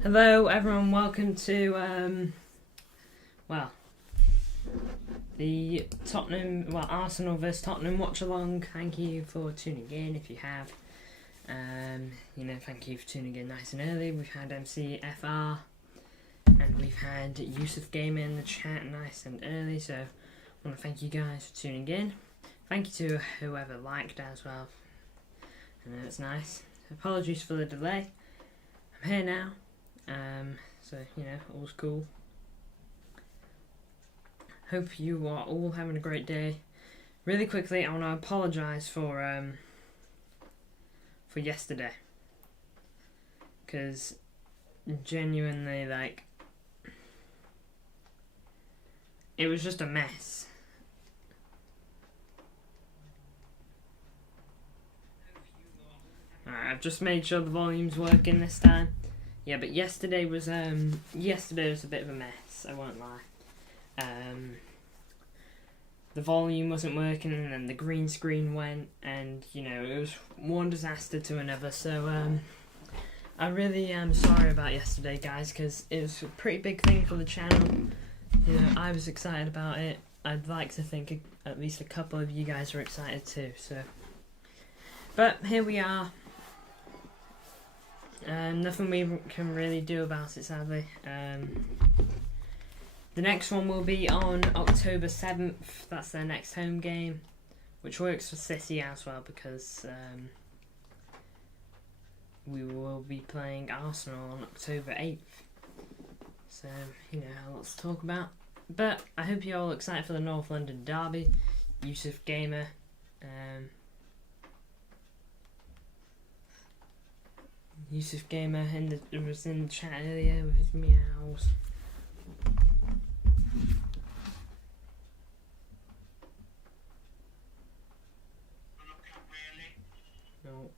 Hello everyone, welcome to the Arsenal vs Tottenham Watchalong. Thank you for tuning in if you have. Thank you for tuning in nice and early. We've had MCFR and we've had Yusuf Gamer in the chat nice and early, so I want to thank you guys for tuning in. Thank you to whoever liked as well. I know it's nice. Apologies for the delay. I'm here now. All's cool. Hope you are all having a great day. Really quickly, I want to apologise for yesterday, because genuinely, it was just a mess. Alright, I've just made sure the volume's working this time. Yeah, but yesterday was a bit of a mess, I won't lie. The volume wasn't working and then the green screen went, and it was one disaster to another, so I really am sorry about yesterday, guys, because it was a pretty big thing for the channel. I was excited about it. I'd like to think at least a couple of you guys were excited too, so. But here we are. Nothing we can really do about it, sadly. The next one will be on October 7th. That's their next home game, which works for City as well, because we will be playing Arsenal on October 8th. So, lots to talk about. But I hope you're all excited for the North London derby. Yusuf Gamer. Yusuf Gamer was in the chat earlier with his meows. No.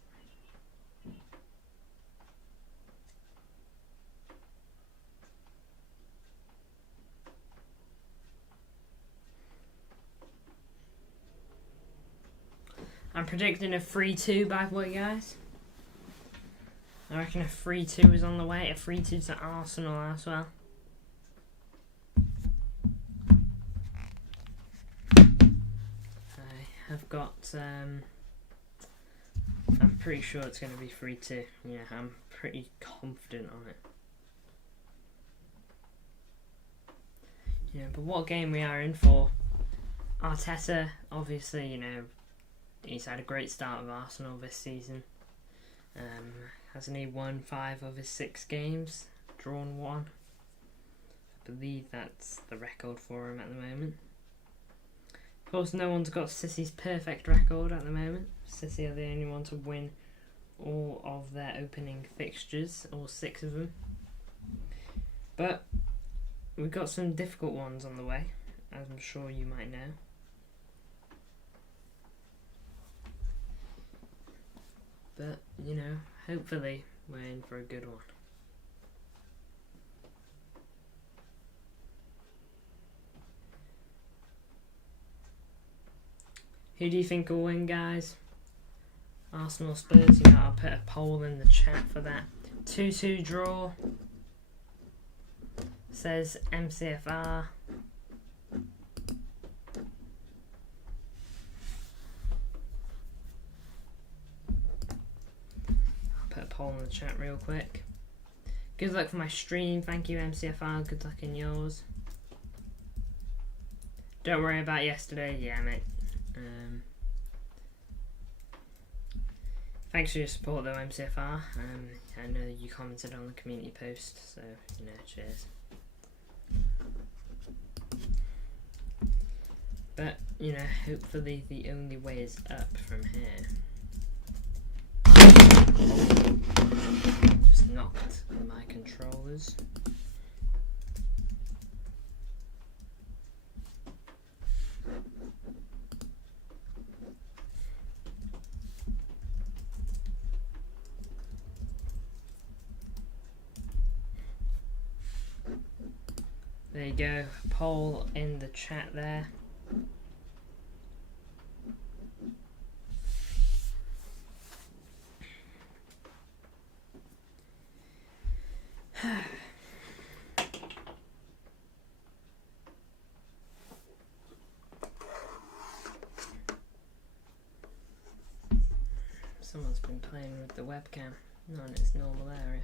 I'm predicting a 3-2, by the way, guys. I reckon a 3-2 is on the way. A 3-2 to Arsenal as well. I have got. I'm pretty sure it's going to be 3-2. Yeah, I'm pretty confident on it. But what game we are in for? Arteta, obviously, he's had a great start with Arsenal this season. Hasn't he won 5 of his 6 games? Drawn 1. I believe that's the record for him at the moment. Of course, no one's got City's perfect record at the moment. City are the only one to win all of their opening fixtures, all 6 of them. But we've got some difficult ones on the way, as I'm sure you might know. But, hopefully we're in for a good one. Who do you think will win, guys? Arsenal Spurs? I'll put a poll in the chat for that. 2-2 draw. Says MCFR. Put a poll in the chat real quick. Good luck for my stream. Thank you, MCFR. Good luck in yours. Don't worry about yesterday. Yeah, mate. Thanks for your support, though, MCFR. I know you commented on the community post, so cheers. But hopefully the only way is up from here. Just knocked my controllers. There you go, poll in the chat there. Someone's been playing with the webcam, not in its normal area.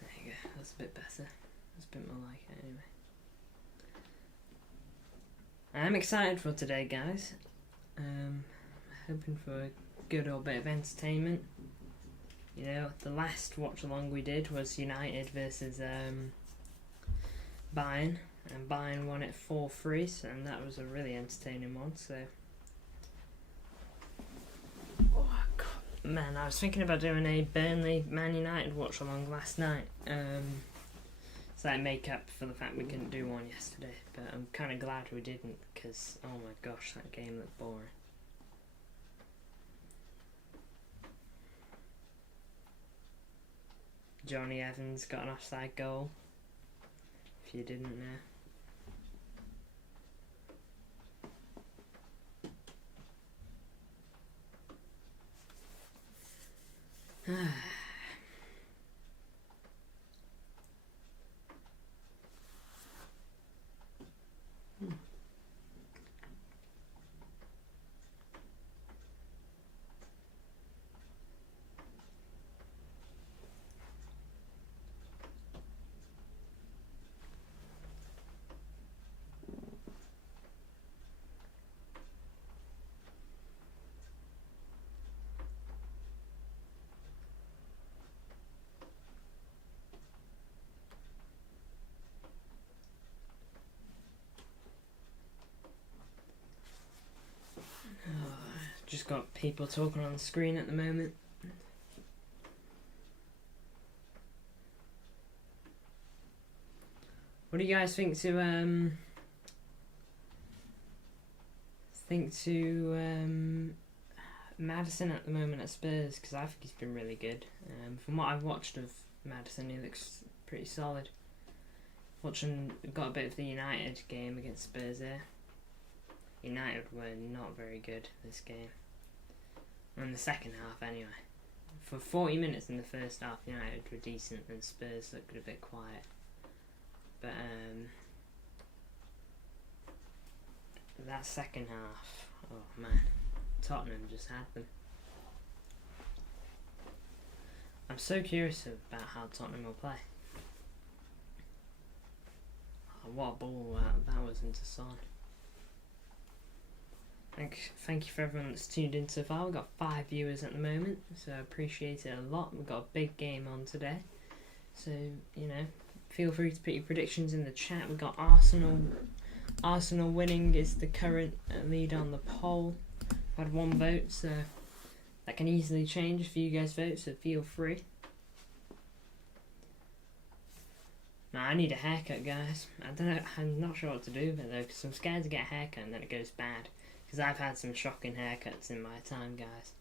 There you go, that's a bit better. That's a bit more like it anyway. I'm excited for today, guys. Hoping for a good old bit of entertainment. You know, the last watch along we did was United versus Bayern, and Bayern won it 4-3, and that was a really entertaining one. So, oh God, man, I was thinking about doing a Burnley Man United watch along last night. So that make up for the fact we couldn't do one yesterday, but I'm kind of glad we didn't, because oh my gosh, that game looked boring. Johnny Evans got an offside goal, if you didn't know. Just got people talking on the screen at the moment. What do you guys think to Maddison at the moment at Spurs? Because I think he's been really good. From what I've watched of Maddison, he looks pretty solid. Got a bit of the United game against Spurs there. United were not very good this game. In the second half, anyway. For 40 minutes in the first half, United were decent and Spurs looked a bit quiet. But that second half, oh man, Tottenham just had them. I'm so curious about how Tottenham will play. Oh, what a ball that was into Son. Thank you for everyone that's tuned in so far. We've got 5 viewers at the moment, so I appreciate it a lot. We've got a big game on today, so you know, feel free to put your predictions in the chat. We've got Arsenal winning is the current lead on the poll. I've had 1 vote, so that can easily change if you guys vote, so feel free. Now I need a haircut, guys. I don't know, I'm not sure what to do with it though, because I'm scared to get a haircut and then it goes bad. Because I've had some shocking haircuts in my time, guys.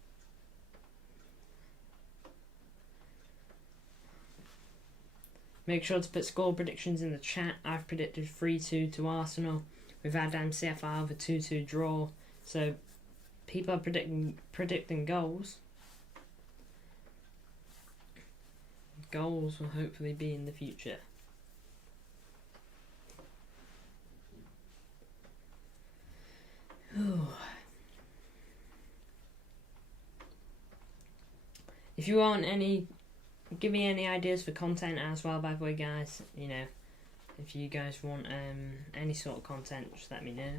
Make sure to put score predictions in the chat. I've predicted 3-2 to Arsenal. We've had CFR with a 2-2 draw. So people are predicting goals. Goals will hopefully be in the future. If you want give me any ideas for content as well, by the way, guys. You know, if you guys want any sort of content, just let me know.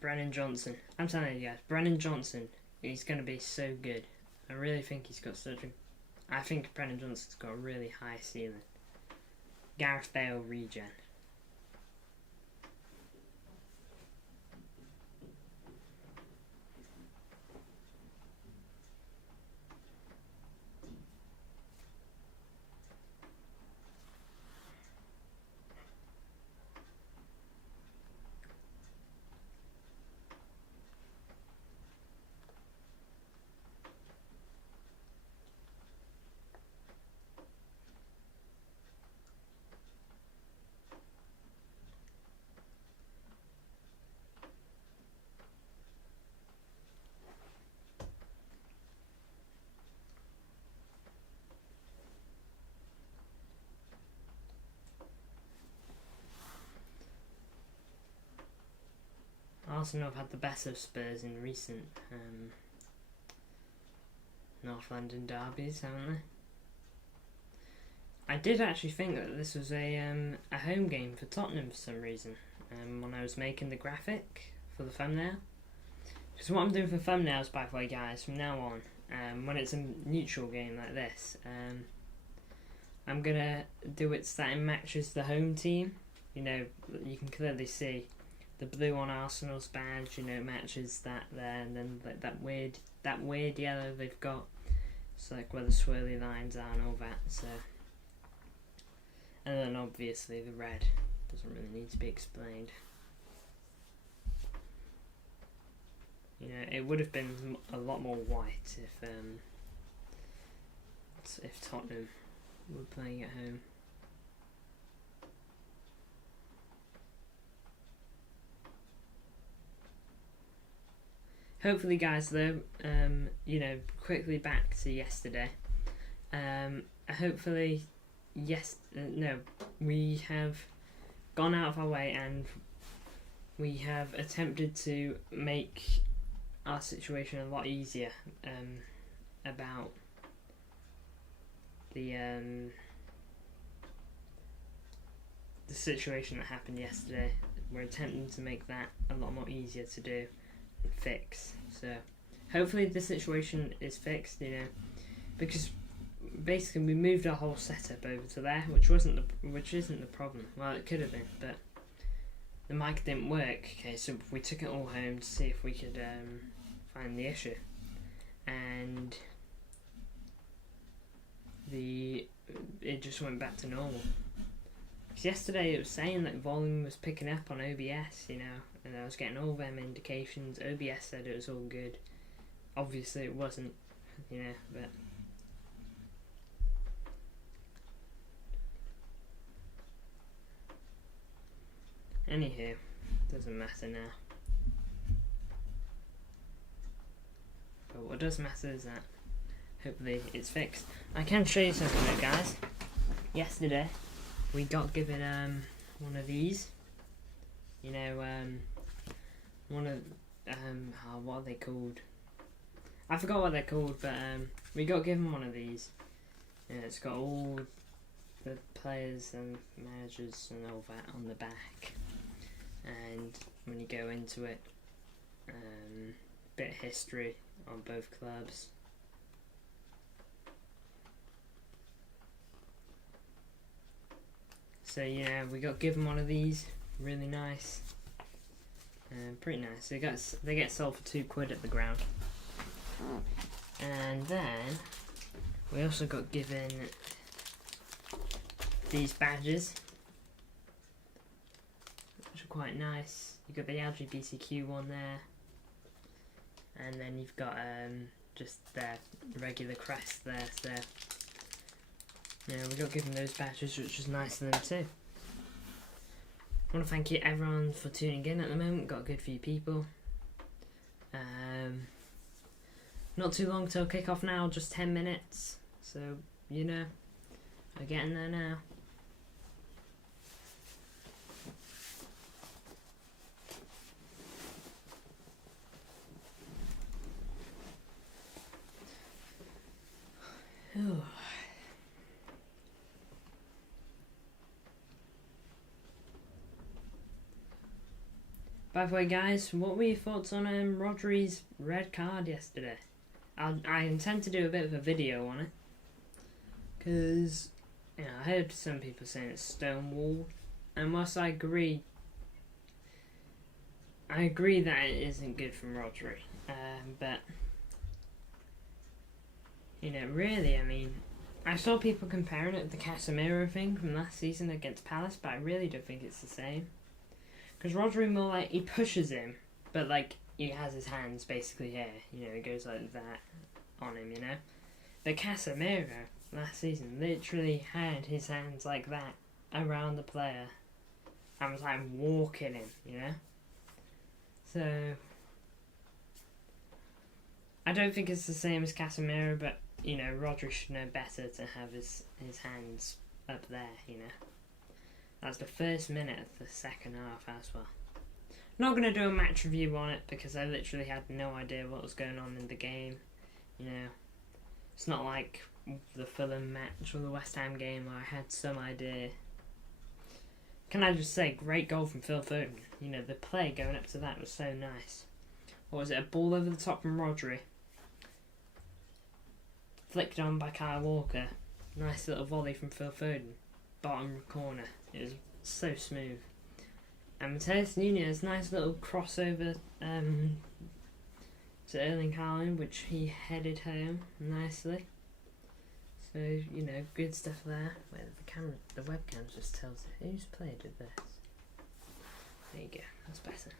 Brennan Johnson. I'm telling you guys, Brennan Johnson, he's going to be so good. I really think he's got I think Brennan Johnson's got a really high ceiling. Gareth Bale regen. Arsenal have had the best of Spurs in recent North London derbies, haven't they? I did actually think that this was a home game for Tottenham for some reason when I was making the graphic for the thumbnail. Because what I'm doing for thumbnails, by the way, guys, from now on, when it's a neutral game like this, I'm gonna do it so that it matches the home team. You know, you can clearly see the blue on Arsenal's badge. You know, matches that there, and then like that weird yellow they've got. It's like where the swirly lines are and all that. So, and then obviously the red doesn't really need to be explained. You know, it would have been a lot more white if Tottenham were playing at home. Hopefully, guys, though, you know, quickly back to yesterday. Hopefully, we have gone out of our way and we have attempted to make our situation a lot easier about the situation that happened yesterday. We're attempting to make that a lot more easier to do and fix. So hopefully the situation is fixed, you know, because basically we moved our whole setup over to there, which isn't the problem. Well, it could have been, but the mic didn't work. Okay, so we took it all home to see if we could find the issue, and it just went back to normal. Because yesterday it was saying that volume was picking up on OBS, you know, and I was getting all them indications. OBS said it was all good. Obviously it wasn't, you know, but anywho, doesn't matter now. But what does matter is that hopefully it's fixed. I can show you something though, guys. Yesterday we got given one of these. You know, one of what are they called? I forgot what they're called, but we got given one of these. And it's got all the players and managers and all that on the back. And when you go into it, bit of history on both clubs. So yeah, we got given one of these, really nice, pretty nice. They get sold for £2 at the ground. And then we also got given these badges, which are quite nice. You got the LGBTQ one there, and then you've got just their regular crest there. So yeah, we got given those badges, which was nice of them too. I want to thank you everyone for tuning in at the moment. Got a good few people. Not too long till kick off now, just 10 minutes. So, you know, we're getting there now. By the way, guys, what were your thoughts on Rodri's red card yesterday? I intend to do a bit of a video on it, because I heard some people saying it's stonewalled, and whilst I agree that it isn't good from Rodri, but you know, really, I mean, I saw people comparing it to the Casemiro thing from last season against Palace, but I really don't think it's the same. Because Rodri more like, he pushes him, but like, he has his hands basically here, you know, he goes like that on him, you know. But Casemiro, last season, literally had his hands like that around the player and was like walking him, you know. So, I don't think it's the same as Casemiro, but, you know, Rodri should know better to have his hands up there, you know. That's the first minute of the second half as well. Not going to do a match review on it because I literally had no idea what was going on in the game. You know, it's not like the Fulham match or the West Ham game where I had some idea. Can I just say, great goal from Phil Foden. You know, the play going up to that was so nice. What was it, a ball over the top from Rodri? Flicked on by Kyle Walker. Nice little volley from Phil Foden. Bottom corner. It was so smooth. And Matheus Nunes, nice little crossover to Erling Haaland, which he headed home nicely. So, you know, good stuff there. Wait, the webcam just tells it. Whose player did this? There you go, that's better.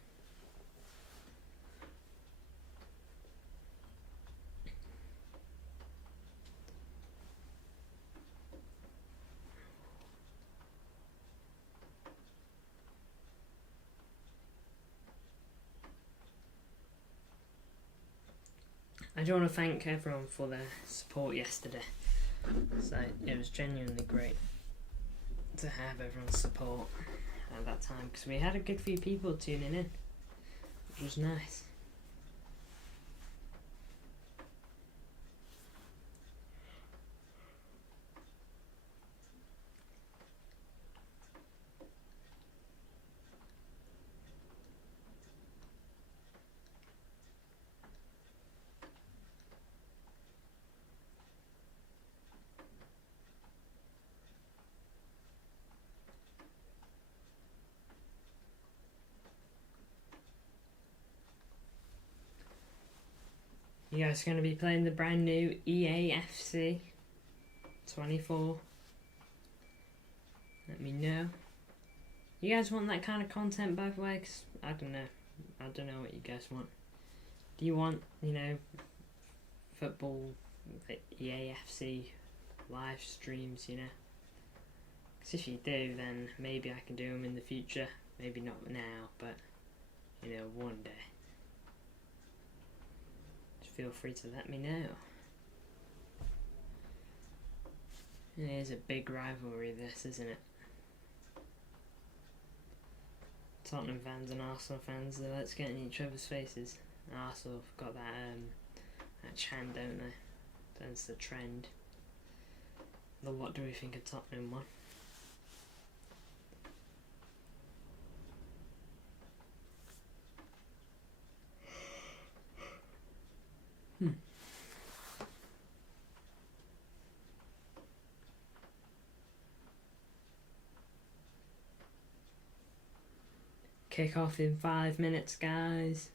I do want to thank everyone for their support yesterday. So it was genuinely great to have everyone's support at that time because we had a good few people tuning in, which was nice. You guys are going to be playing the brand new EAFC 24. Let me know. You guys want that kind of content, by the way? 'Cause I don't know. I don't know what you guys want. Do you want, you know, football, EAFC live streams, you know? 'Cause if you do, then maybe I can do them in the future. Maybe not now, but, you know, one day. Feel free to let me know. It is a big rivalry, this, isn't it? Tottenham fans and Arsenal fans, let's get in each other's faces. Arsenal have got that chant, don't they? That's the trend. The what do we think of Tottenham one? Kick off in 5 minutes, guys.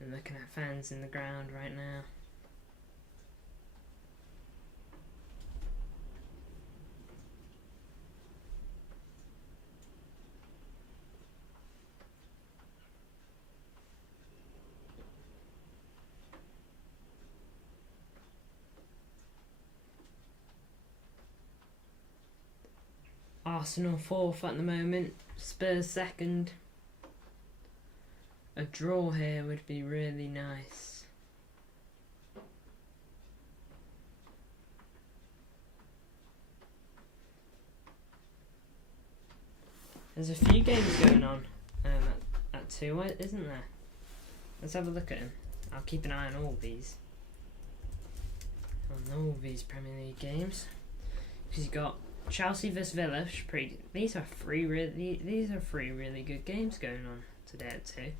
I'm looking at fans in the ground right now. Arsenal 4th at the moment, Spurs 2nd. A draw here would be really nice. There's a few games going on at 2, isn't there? Let's have a look at them. I'll keep an eye on all these. On all these Premier League games. Because you've got Chelsea vs Villa. These are three really good games going on today at 2.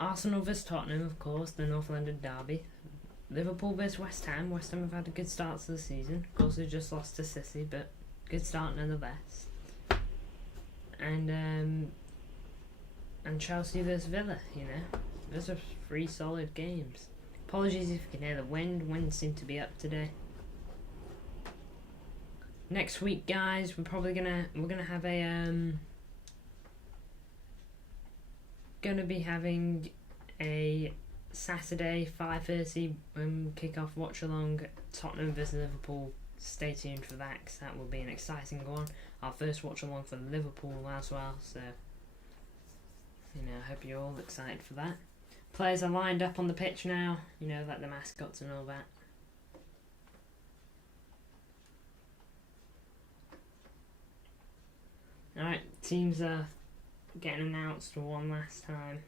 Arsenal vs Tottenham, of course, the North London derby. Liverpool vs West Ham. West Ham have had a good start to the season. Of course, they just lost to City, but good start nonetheless. And Chelsea vs Villa. You know, those are 3 solid games. Apologies if you can hear the wind. Wind seemed to be up today. Next week, guys, we're gonna have be having a Saturday 5:30 kick-off watch-along, Tottenham vs Liverpool. Stay tuned for that, because that will be an exciting one. Our first watch-along for Liverpool as well, so, you know, I hope you're all excited for that. players are lined up on the pitch now, you know, like the mascots and all that. Alright, teams are getting announced one last time.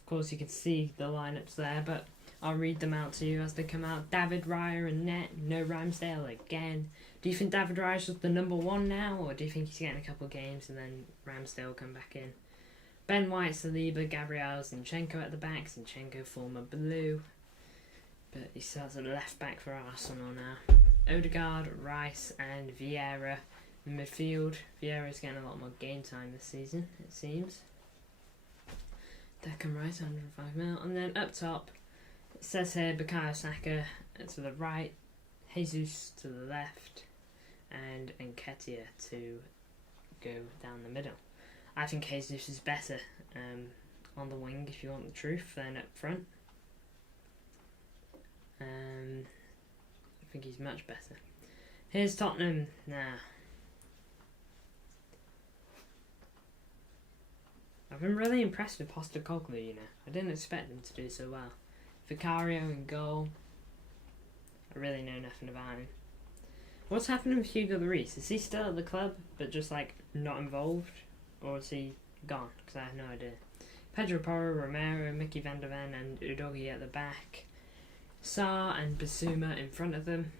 Of course, you can see the lineups there, but I'll read them out to you as they come out. David Raya and net, no Ramsdale again. Do you think David Raya's just the number one now, or do you think he's getting a couple of games and then Ramsdale will come back in? Ben White, Saliba, Gabriel, Zinchenko at the back. Zinchenko former blue, but he starts at left back for Arsenal now. Odegaard, Rice and Vieira in midfield. Vieira's getting a lot more game time this season, it seems. Declan Rice, 105 mil. And then up top, it says here Bukayo Saka to the right, Jesus to the left, and Nketiah to go down the middle. I think Jesus is better on the wing, if you want the truth, than up front. I think he's much better. Here's Tottenham now. I've been really impressed with Postecoglou, you know. I didn't expect him to do so well. Vicario in goal. I really know nothing about him. What's happening with Hugo Lloris? Is he still at the club, but just like not involved? Or is he gone? Because I have no idea. Pedro Porro, Romero, Mickey van der Ven and Udogie at the back. Sarr and Bissouma in front of them.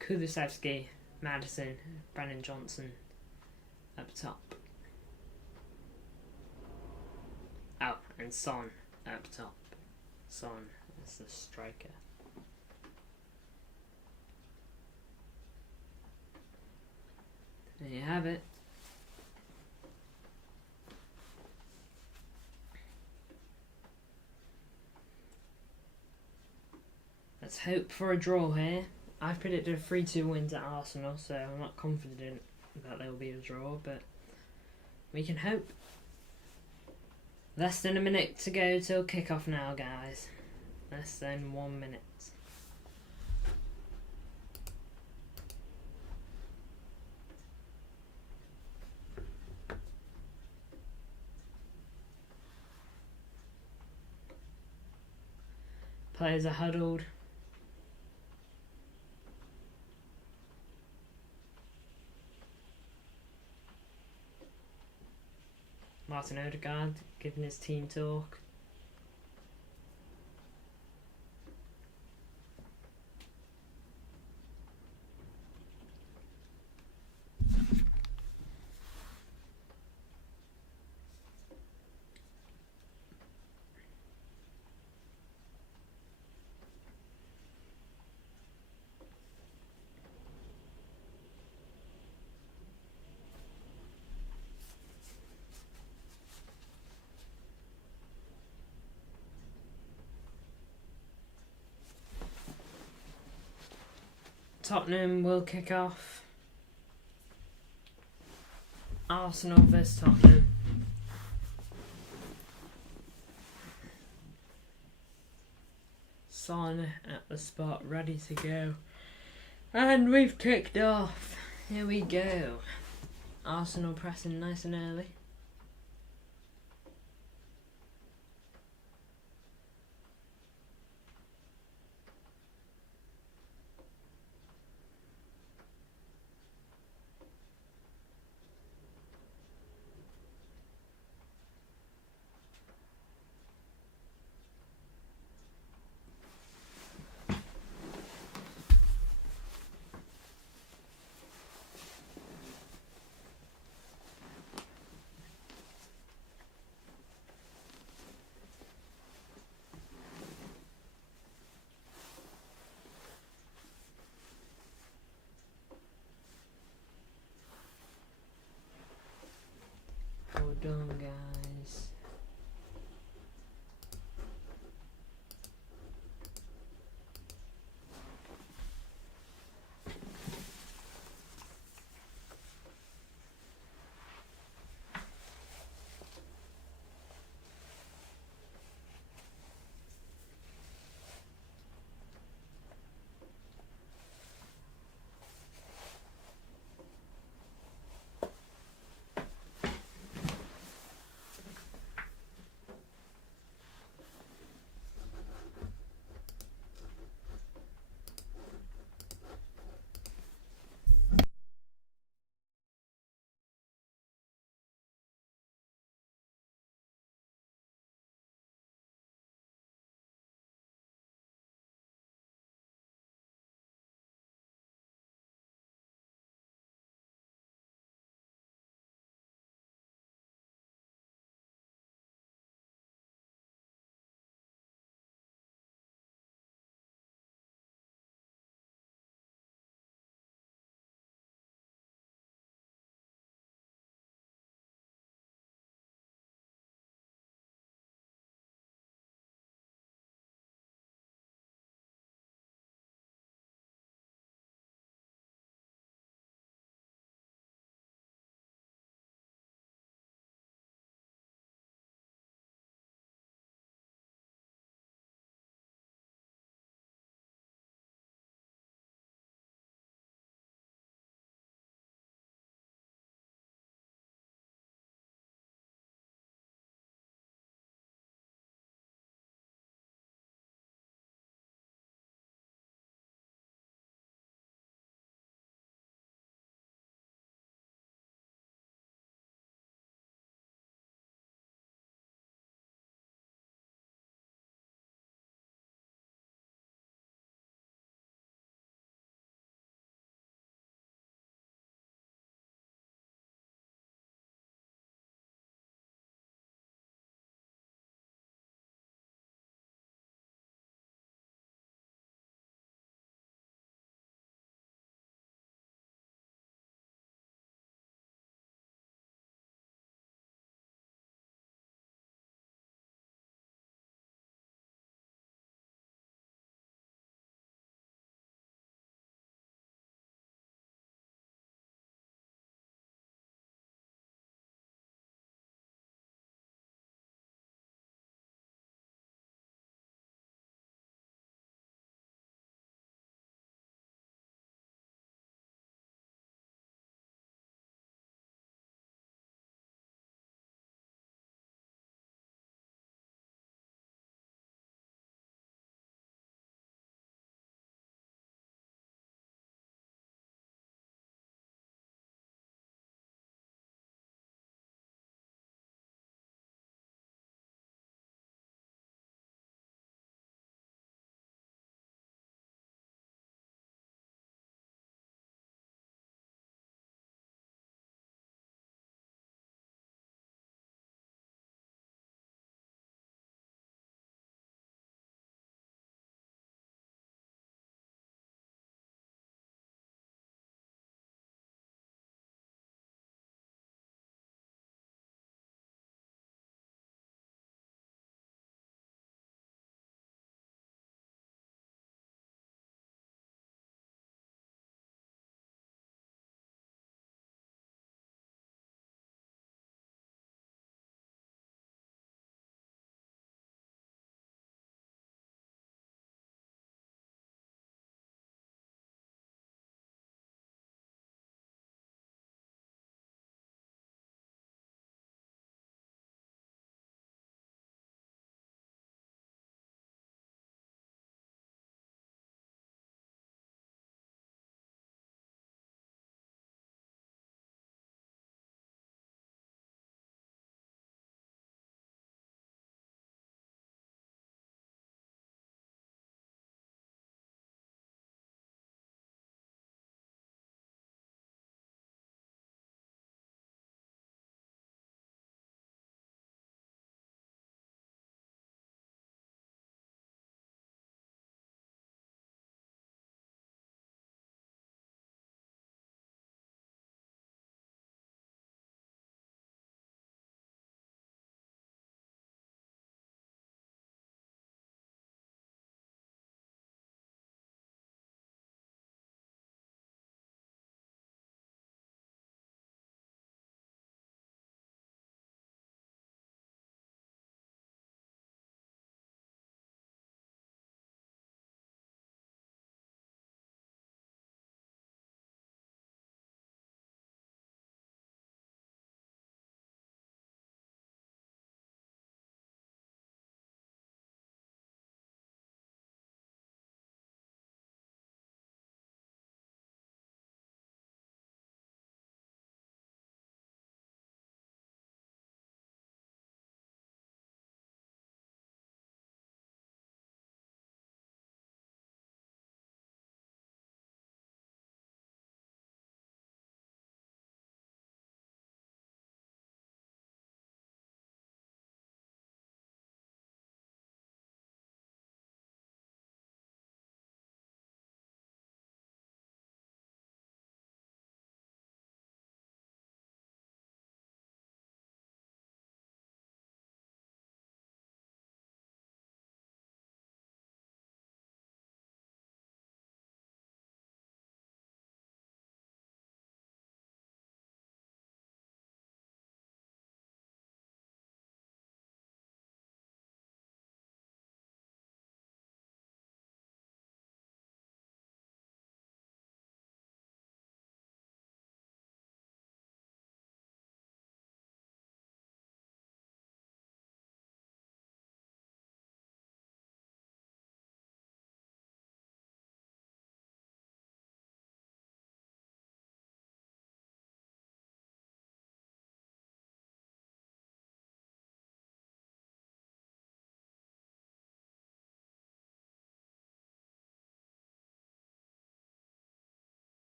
Kulusevski, Maddison, Brandon Johnson up top. Oh, and Son up top. Son is the striker. There you have it. Let's hope for a draw here. I've predicted a 3-2 win to Arsenal, so I'm not confident that there will be a draw, but we can hope. Less than a minute to go till kick-off now, guys. Less than 1 minute. Players are huddled. Martin Odegaard giving his team talk. Tottenham will kick off. Arsenal vs Tottenham. Son at the spot, ready to go. And we've kicked off. Here we go. Arsenal pressing nice and early. Well done, guys.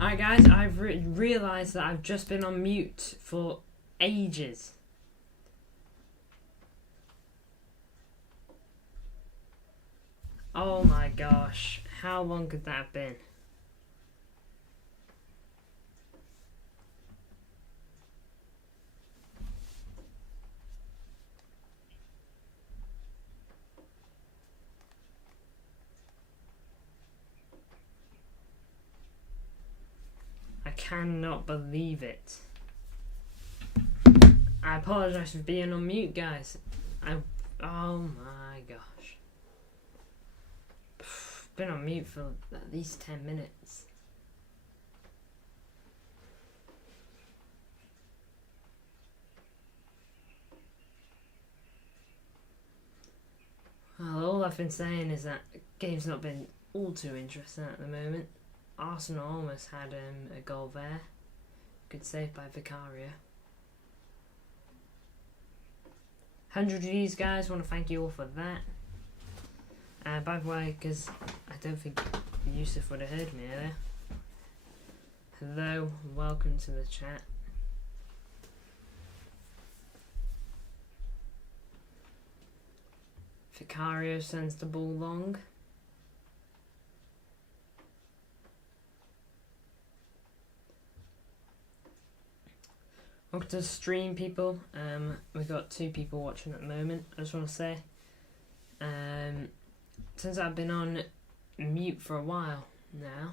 Alright guys, I've realised that I've just been on mute for ages. Oh my gosh, how long could that have been? I cannot believe it. I apologise for being on mute, guys. Oh my gosh. Been on mute for at least 10 minutes. Well, all I've been saying is that the game's not been all too interesting at the moment. Arsenal almost had a goal there. Good save by Vicario. 100 views, guys. Want to thank you all for that. By the way, because I don't think Yusuf would have heard me earlier. Hello, welcome to the chat. Vicario sends the ball long. Welcome to the stream, people. We've got 2 people watching at the moment. I just want to say, since I've been on mute for a while now,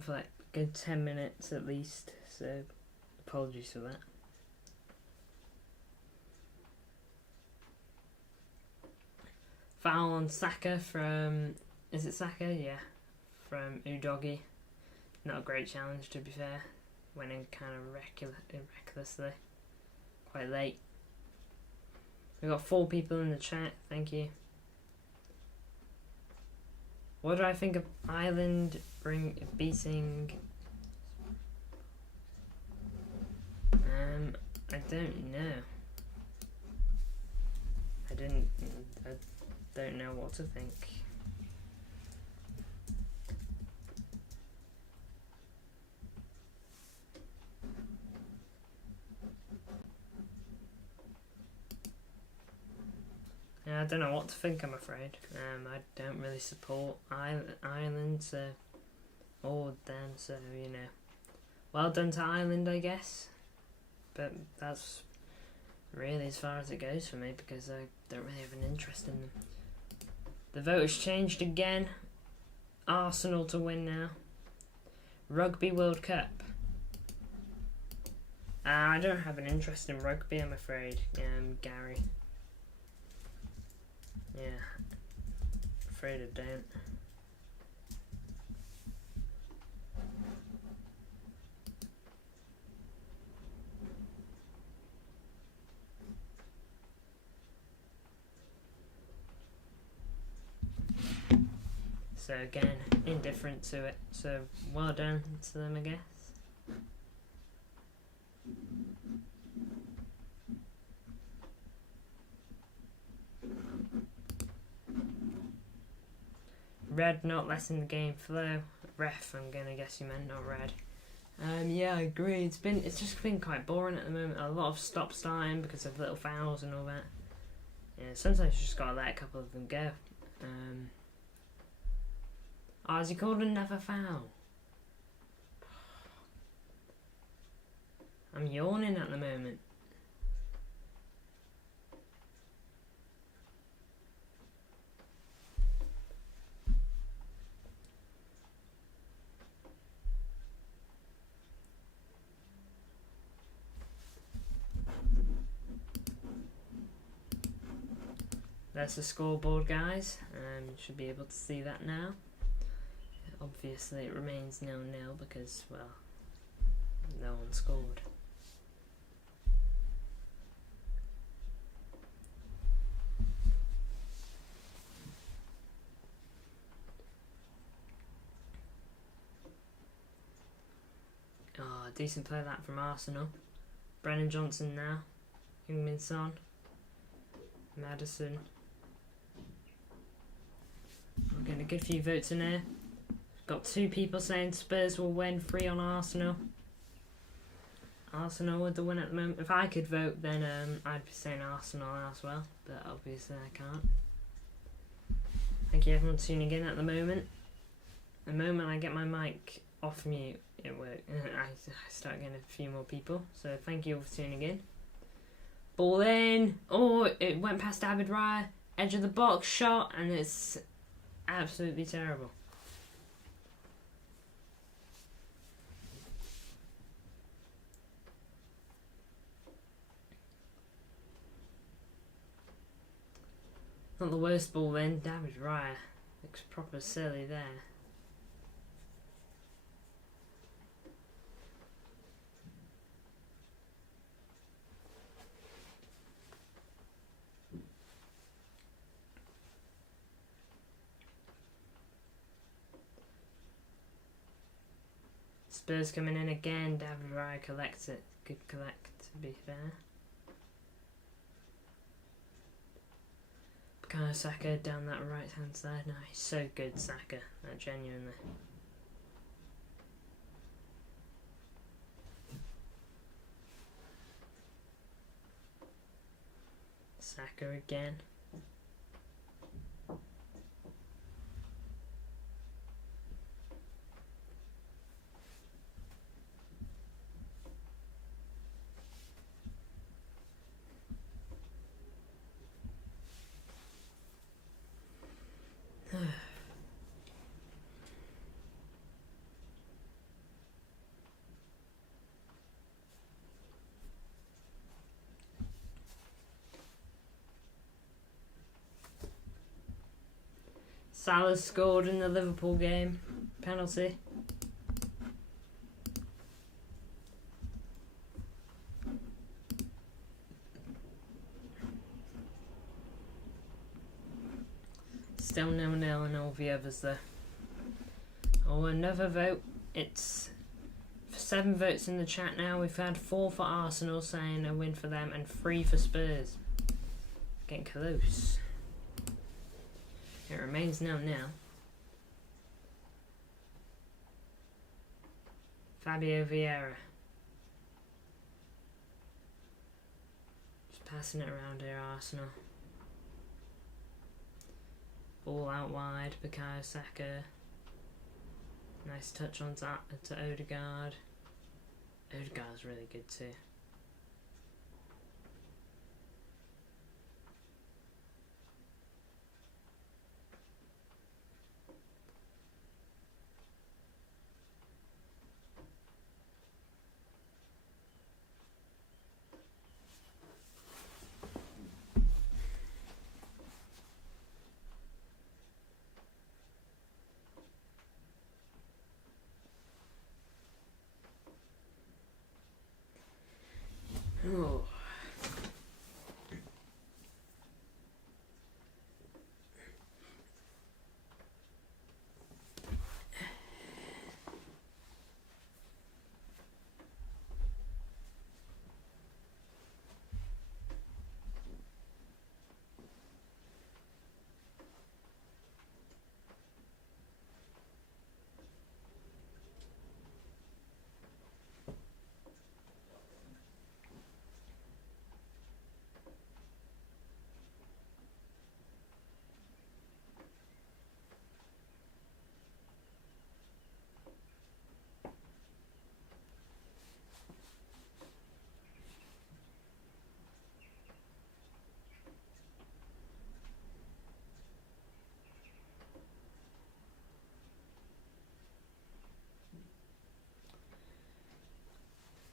for like a good 10 minutes at least, so apologies for that. Foul on Saka from, is it Saka? Yeah, from Udogie. Not a great challenge, to be fair. Went in kind of recklessly, quite late. We've got 4 people in the chat, thank you. What do I think of Ireland beating? I don't know. I don't know what to think. I don't know what to think, I'm afraid. I don't really support Ireland, so, or them, so, you know. Well done to Ireland, I guess. But that's really as far as it goes for me, because I don't really have an interest in them. The vote has changed again. Arsenal to win now. Rugby World Cup. I don't have an interest in rugby, I'm afraid, Gary. Yeah, afraid I don't. So again, indifferent to it. So well done to them, I guess. Red not letting the game flow. Ref, I'm gonna guess you meant not red. Yeah, I agree. It's just been quite boring at the moment. A lot of stop starting because of little fouls and all that. Yeah, sometimes you just gotta let a couple of them go. Oh, has he called another foul? I'm yawning at the moment. There's the scoreboard, guys. You should be able to see that now. Obviously it remains 0-0 because, well, no one scored. Oh, decent play that from Arsenal. Brennan Johnson now. Heung-min Son. Madison. We're getting a good few votes in here. Got 2 people saying Spurs will win, 3 on Arsenal. Arsenal with the win at the moment. If I could vote, then I'd be saying Arsenal as well, but obviously I can't. Thank you everyone tuning in at the moment. The moment I get my mic off mute, it works. I start getting a few more people, so thank you all for tuning in. Ball in! Oh, it went past David Raya. Edge of the box shot, and it's absolutely terrible. Not the worst ball then, David Raya. Looks proper silly there. Spurs coming in again, David Raya collects it. Good collect, to be fair. Bukayo Saka down that right hand side. No, he's so good, Saka. Genuinely. Saka again. Salah scored in the Liverpool game. Penalty. Still 0-0 and all the others there. Oh, another vote. It's 7 votes in the chat now. We've had 4 for Arsenal saying a win for them and 3 for Spurs. Getting close. It remains 0-0. Fabio Vieira. Just passing it around here, Arsenal. Ball out wide, Bukayo Saka. Nice touch on that to Odegaard. Odegaard's really good too. Oh.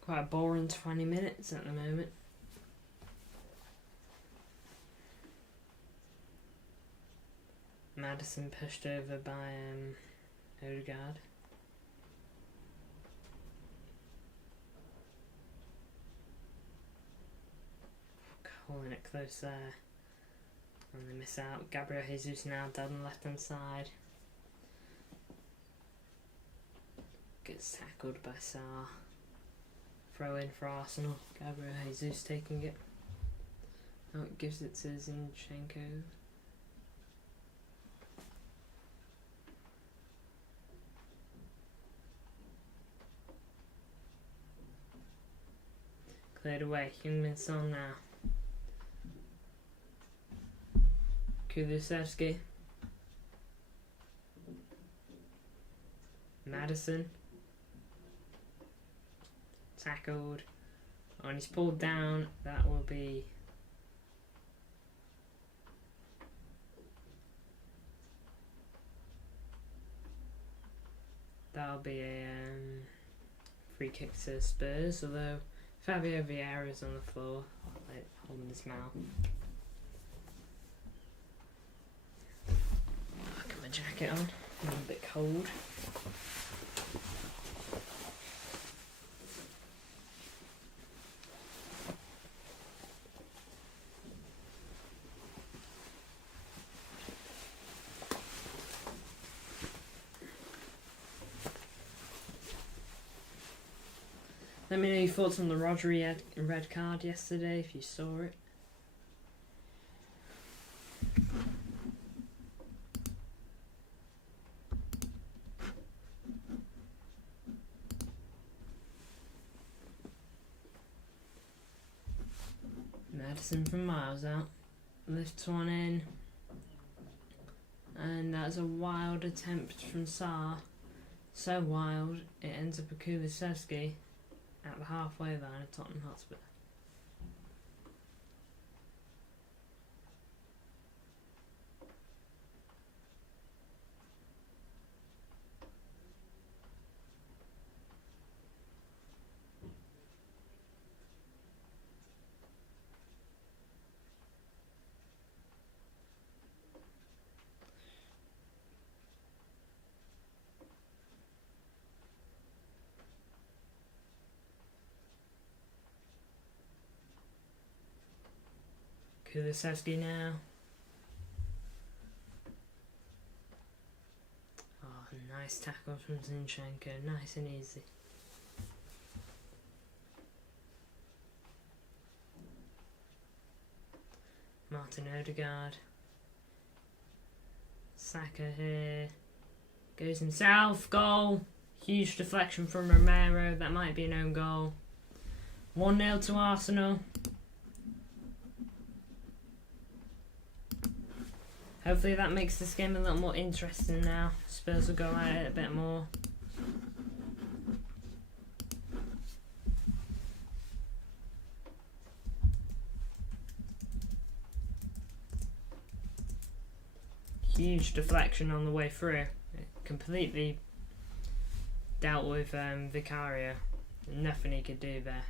Quite a boring 20 minutes at the moment. Maddison pushed over by Odegaard. Calling it close there. And they miss out. Gabriel Jesus now down the left hand side. Gets tackled by Sarr. Throw in for Arsenal. Gabriel Jesus taking it. Oh, it gives it to Zinchenko. Cleared away. Heung-Min Son now. Kulusevski. Madison. Tackled. Oh, and he's pulled down. That will be... That'll be a free kick to Spurs, although Fabio Vieira's on the floor, like, holding his mouth. I'll put my jacket on, I'm a bit cold. Let me know your thoughts on the Rodri red card yesterday, if you saw it. Madison from miles out. Lifts one in. And that's a wild attempt from Sarr. So wild, it ends up with Kulusevski at the halfway line of Tottenham Hotspur. Kulusevski now. Oh, nice tackle from Zinchenko, nice and easy. Martin Odegaard. Saka here. Goes himself, goal. Huge deflection from Romero, that might be an own goal. 1-0 to Arsenal. Hopefully that makes this game a little more interesting now. Spurs will go at it a bit more. Huge deflection on the way through. It completely dealt with Vicario. Nothing he could do there.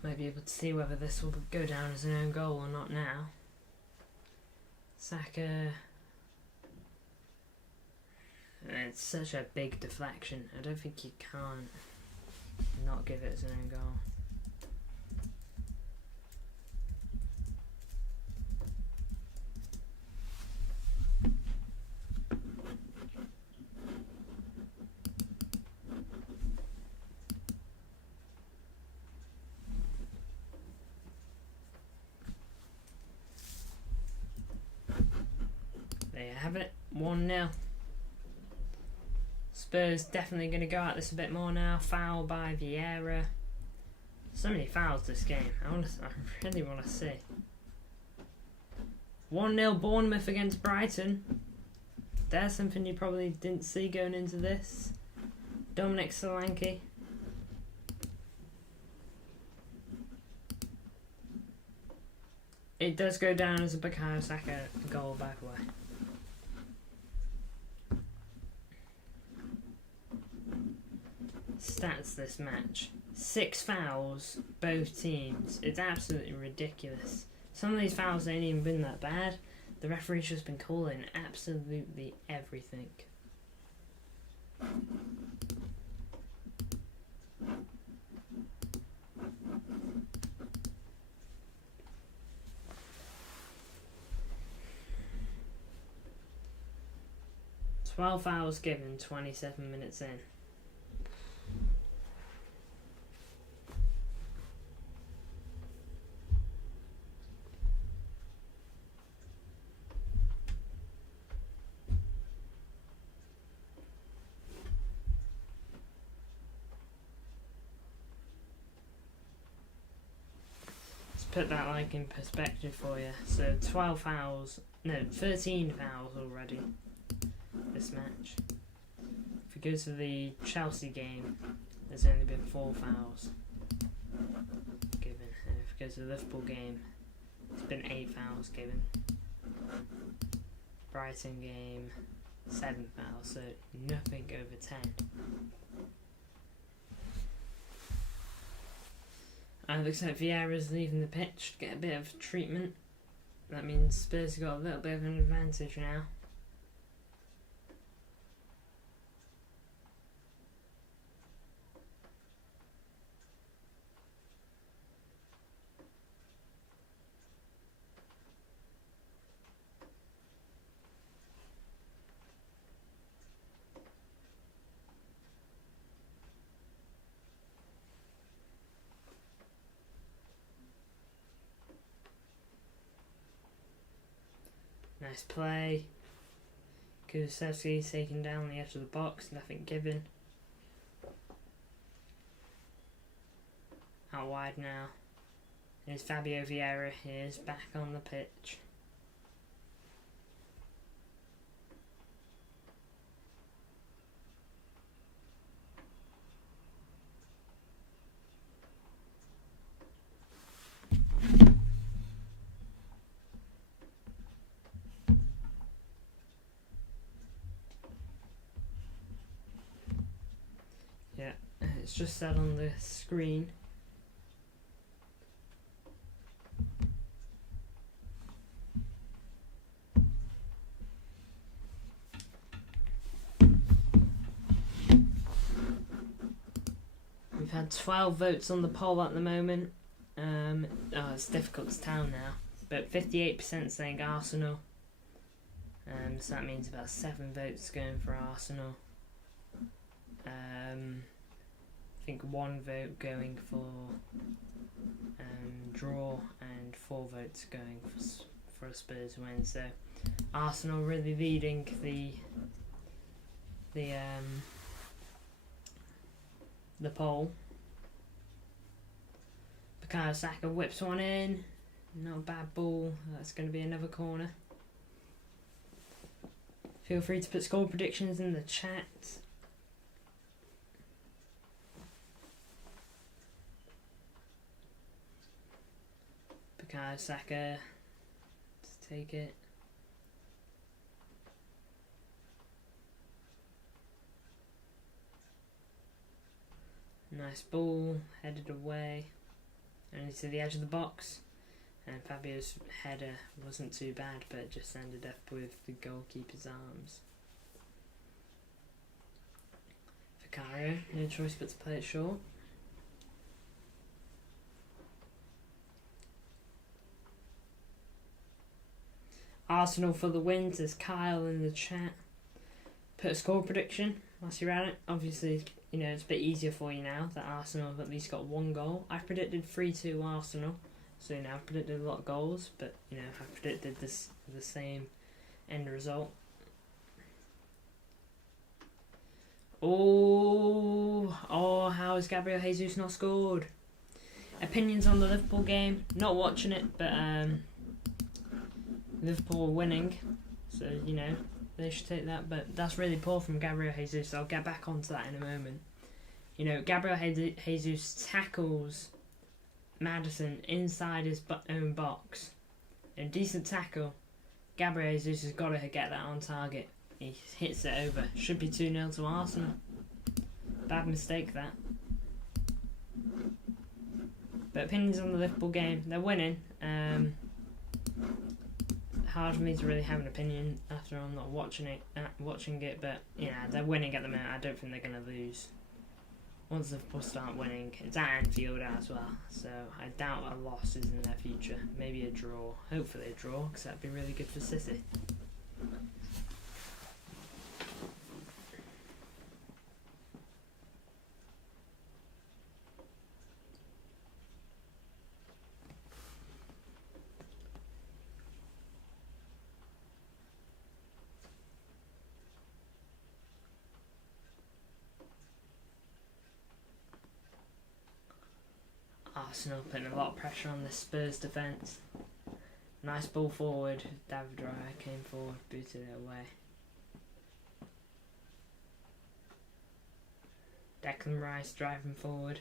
Might be able to see whether this will go down as an own goal or not now. Saka. It's such a big deflection. I don't think you can't not give it as an own goal. There you have it, 1-0. Spurs definitely going to go at this a bit more now. Foul by Vieira. So many fouls this game. I really want to see. 1-0 Bournemouth against Brighton. There's something you probably didn't see going into this. Dominic Solanke. It does go down as a Bukayo Saka goal, by the way. Stats this match. 6 fouls, both teams. It's absolutely ridiculous. Some of these fouls ain't even been that bad. The referee's just been calling absolutely everything. Twelve fouls given, 27 minutes in. . put that like in perspective for you. So 13 fouls already this match. If we go to the Chelsea game, there's only been 4 fouls given. And if we go to the Liverpool game, it's been 8 fouls given. Brighton game, 7 fouls, so nothing over 10. And it looks like Vieira's leaving the pitch to get a bit of treatment. That means Spurs have got a little bit of an advantage now. Nice play. Kulusevski's taken down the edge of the box, nothing given. Out wide now. Here's Fabio Vieira, he is back on the pitch. Yeah, it's just set on the screen. We've had 12 votes on the poll at the moment. It's difficult to tell now, but 58% saying Arsenal. So that means about 7 votes going for Arsenal. I think 1 vote going for draw and 4 votes going for a Spurs win. So Arsenal really leading the poll. Bukayo Saka whips one in. Not a bad ball. That's going to be another corner. Feel free to put score predictions in the chat. Bukayo Saka to take it. Nice ball, headed away, only to the edge of the box, and Fabio's header wasn't too bad, but it just ended up with the goalkeeper's arms. Vicario, no choice but to play it short. Arsenal for the win, says Kyle in the chat. Put a score prediction whilst you're at it. Obviously, you know, it's a bit easier for you now that Arsenal have at least got 1 goal. I predicted 3-2 Arsenal, so you know, I've predicted a lot of goals, but you know, I've predicted the same end result. Oh, how has Gabriel Jesus not scored? Opinions on the Liverpool game, not watching it, but Liverpool are winning, so you know, they should take that, but that's really poor from Gabriel Jesus. I'll get back onto that in a moment. You know, Gabriel Jesus tackles Maddison inside his own box. A decent tackle. Gabriel Jesus has got to get that on target. He hits it over. Should be 2-0 to Arsenal. Bad mistake, that. But opinions on the Liverpool game. They're winning. Hard for me to really have an opinion after I'm not watching it, but yeah, they're winning at the moment. I don't think they're going to lose. Once Liverpool start winning, it's at Anfield as well, so I doubt a loss is in their future. Maybe a draw, hopefully a draw, because that'd be really good for City. Arsenal putting a lot of pressure on the Spurs defence. Nice ball forward. David Raya came forward, booted it away. Declan Rice driving forward.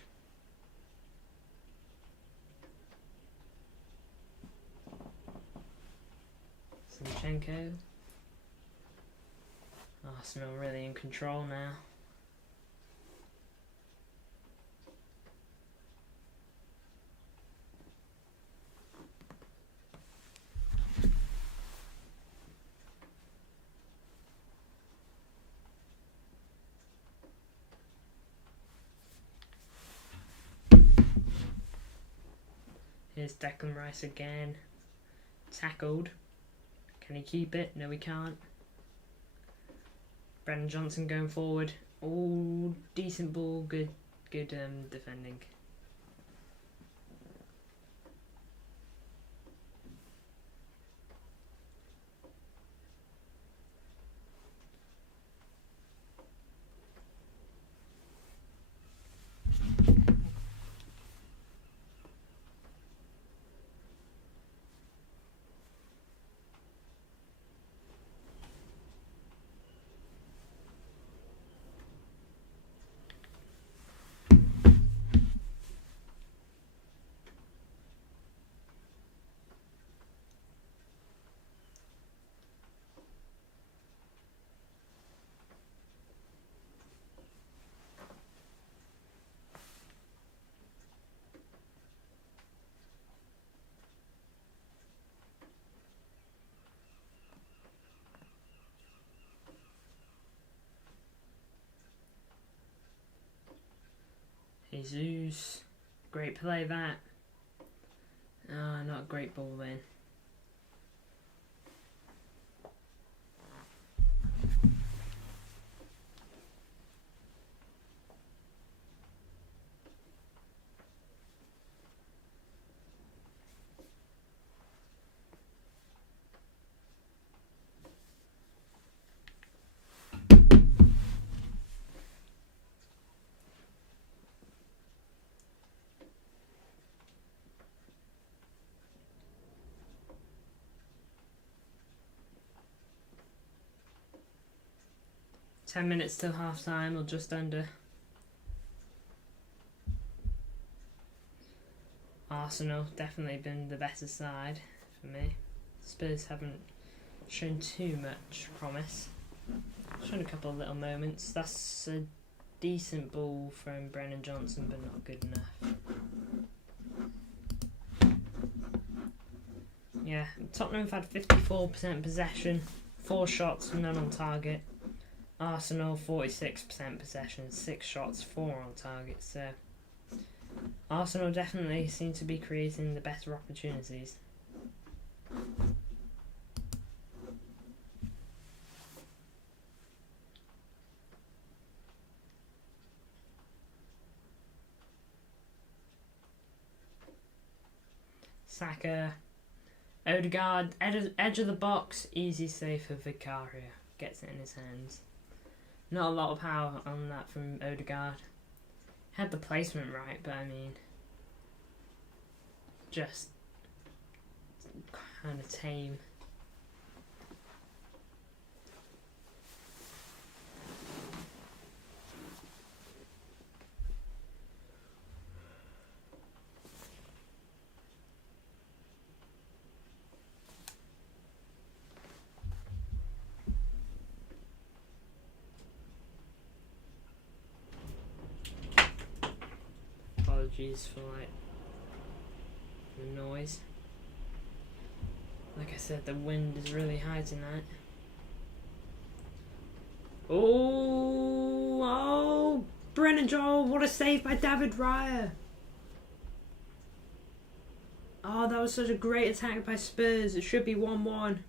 Zinchenko. Arsenal really in control now. Here's Declan Rice again. Tackled. Can he keep it? No, he can't. Brennan Johnson going forward. Oh, decent ball. Good defending. Jesus. Great play that. Ah, not a great ball then. Ten minutes till half time, or just under. Arsenal definitely been the better side for me. Spurs haven't shown too much promise. Shown a couple of little moments. That's a decent ball from Brennan Johnson, but not good enough. Yeah, Tottenham have had 54% possession, 4 shots, none on target. Arsenal 46% possession, 6 shots, 4 on target. So Arsenal definitely seem to be creating the better opportunities. Saka, Odegaard, edge of the box, easy save for Vicario. Gets it in his hands. Not a lot of power on that from Odegaard. Had the placement right, but I mean, just kind of tame. Apologies for the noise. Like I said, the wind is really high tonight. Oh, Brennan Joel, what a save by David Raya. Oh, that was such a great attack by Spurs. It should be 1-1.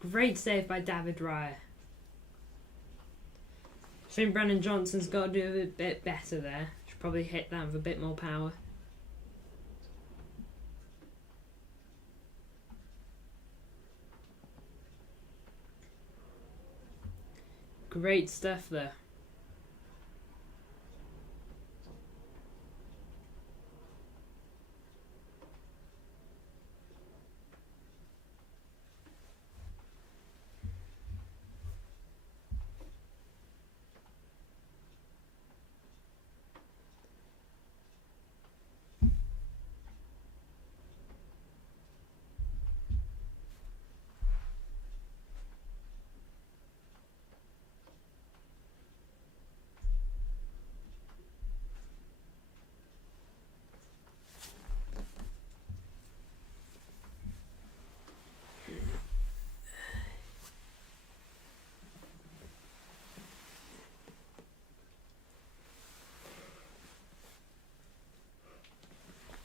Great save by David Raya. I think Brennan Johnson's got to do a bit better there. Should probably hit that with a bit more power. Great stuff there.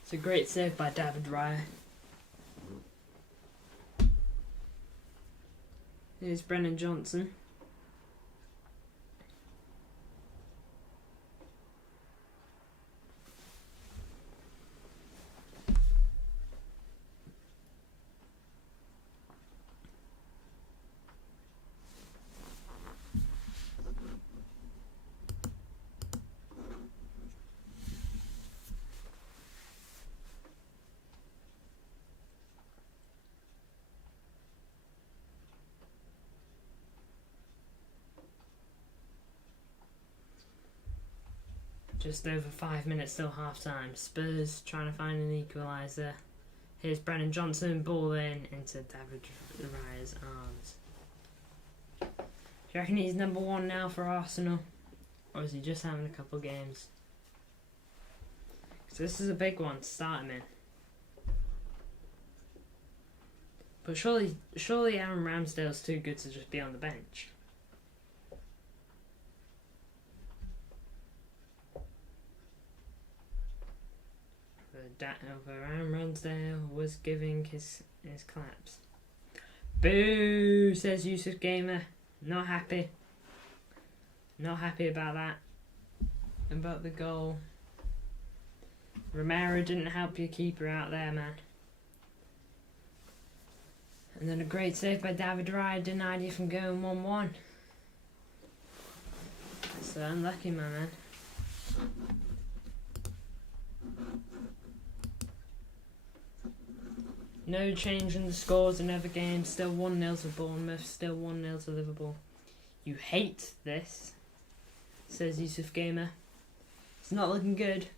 It's a great save by David Raya. Here's Brennan Johnson. Just over 5 minutes till half time. Spurs trying to find an equaliser. Here's Brennan Johnson, ball into David Raya's arms. Do you reckon he's number one now for Arsenal? Or is he just having a couple games? So this is a big one to start him in. But surely Aaron Ramsdale's too good to just be on the bench. Aaron Ramsdale was giving his claps. Boo, says Yusuf Gamer. Not happy. Not happy about that. About the goal. Romero didn't help your keeper out there, man. And then a great save by David Raya denied you from going 1-1. So unlucky, my man. No change in the scores in other games. Still 1-0 to Bournemouth. Still 1-0 to Liverpool. You hate this, says Yusuf Gamer. It's not looking good.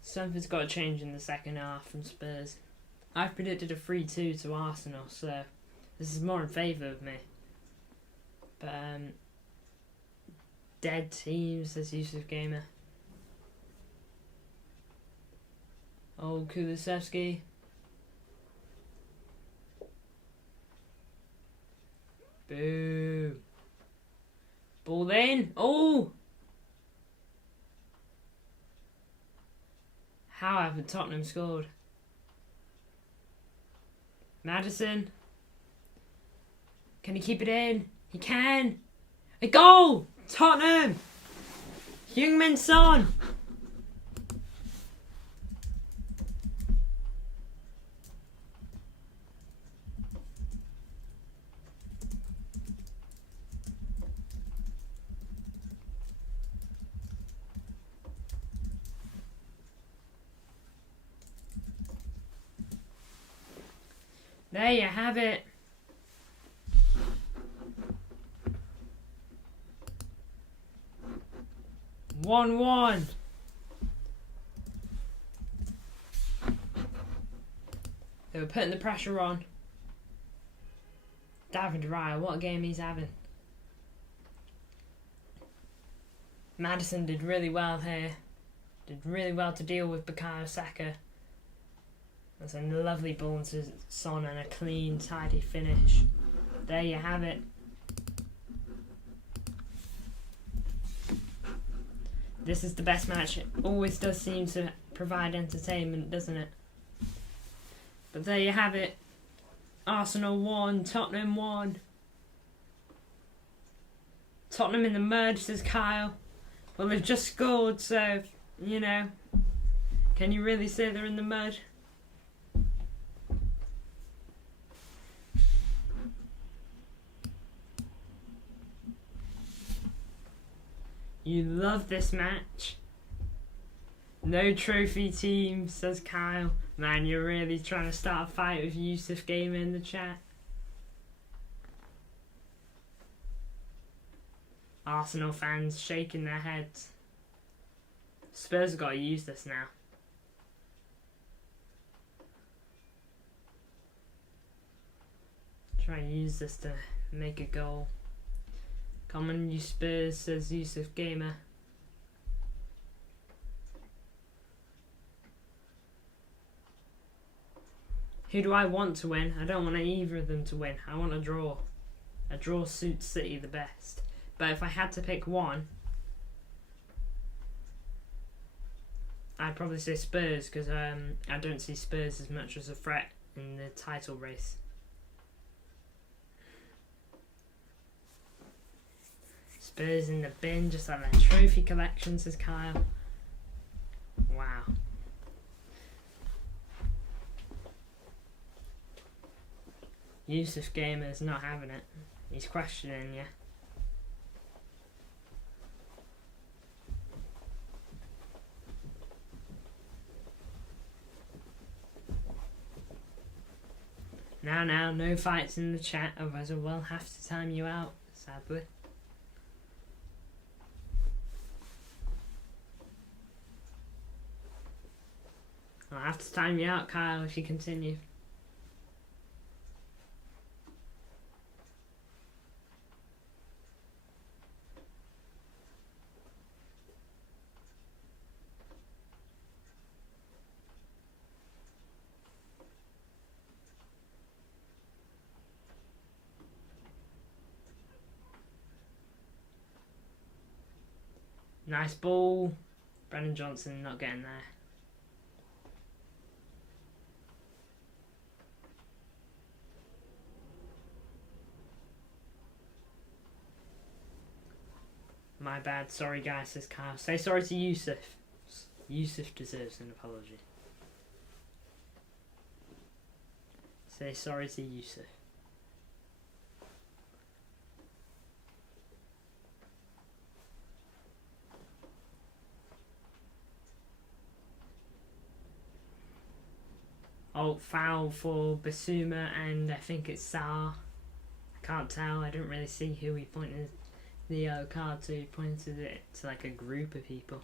Something's got to change in the second half from Spurs. I've predicted a 3-2 to Arsenal, so this is more in favour of me. But, dead team, says Yusuf Gamer. Oh, Kulusevski. Boo. Ball in. Oh! How haven't Tottenham scored? Maddison. Can he keep it in? He can. A goal! Tottenham! Heung-min Son. There you have it. One. They were putting the pressure on. David Raya, what a game he's having. Maddison did really well here. Did really well to deal with Bukayo Saka. That's a lovely ball into Son and a clean, tidy finish. There you have it. This is the best match. It always does seem to provide entertainment, doesn't it? But there you have it. Arsenal 1, Tottenham 1. Tottenham in the mud, says Kyle. Well, they've just scored, so, you know. Can you really say they're in the mud? You love this match. No trophy team, says Kyle. Man, you're really trying to start a fight with Yusuf Gamer in the chat. Arsenal fans shaking their heads. Spurs have got to use this now. Try and use this to make a goal. Come on, you Spurs, says Yusuf Gamer. Who do I want to win? I don't want either of them to win. I want a draw. A draw suits City the best. But if I had to pick one, I'd probably say Spurs because I don't see Spurs as much as a threat in the title race. Spurs in the bin, just like their trophy collection, says Kyle. Wow. Yusuf Gamer's not having it. He's questioning you. Now, no fights in the chat, otherwise I will have to time you out, sadly. I'll have to time you out, Kyle, if you continue. Nice ball. Brennan Johnson not getting there. My bad, sorry guys, says Kyle. Say sorry to Yusuf. Yusuf deserves an apology. Say sorry to Yusuf. Oh, foul for Basuma and I think it's Sarr. I can't tell, I don't really see who he pointed the card to. He pointed it to like a group of people.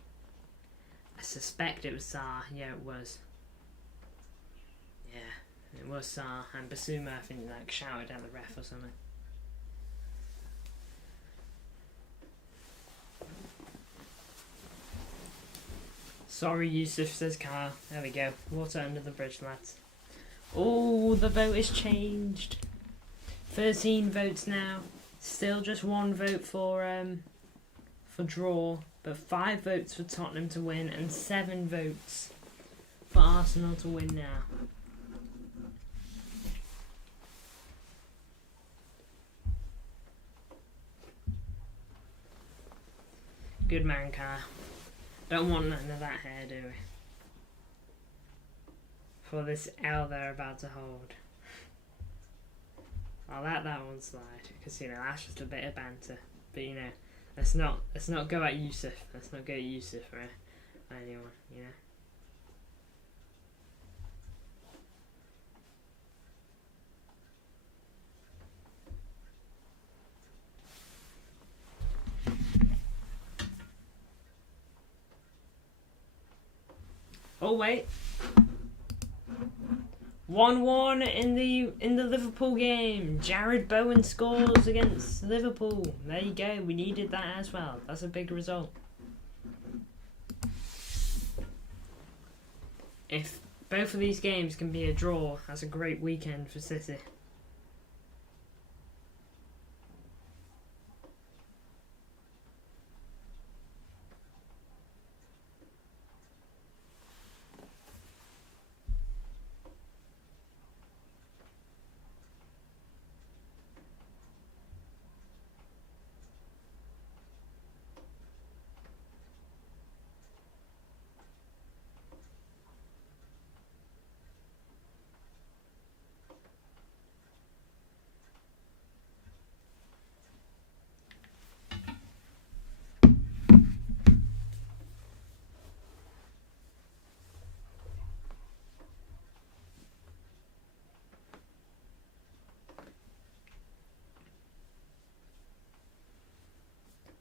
I suspect it was Sarr. Yeah, it was. Yeah, it was Sarr. And Basuma, I think, like shouted at the ref or something. Sorry, Yusuf, says Kyle. There we go. Water under the bridge, lads. Oh, the vote has changed. 13 votes now. Still just one vote for draw, but 5 votes for Tottenham to win and 7 votes for Arsenal to win now. Good man, Kyle. Don't want none of that hair, do we? For this L they're about to hold. I'll let that one slide because that's just a bit of banter. But let's not go at Yusuf. Let's not go at Yusuf or anyone. Oh wait. 1-1 in the Liverpool game. Jared Bowen scores against Liverpool. There you go. We needed that as well. That's a big result. If both of these games can be a draw, that's a great weekend for City.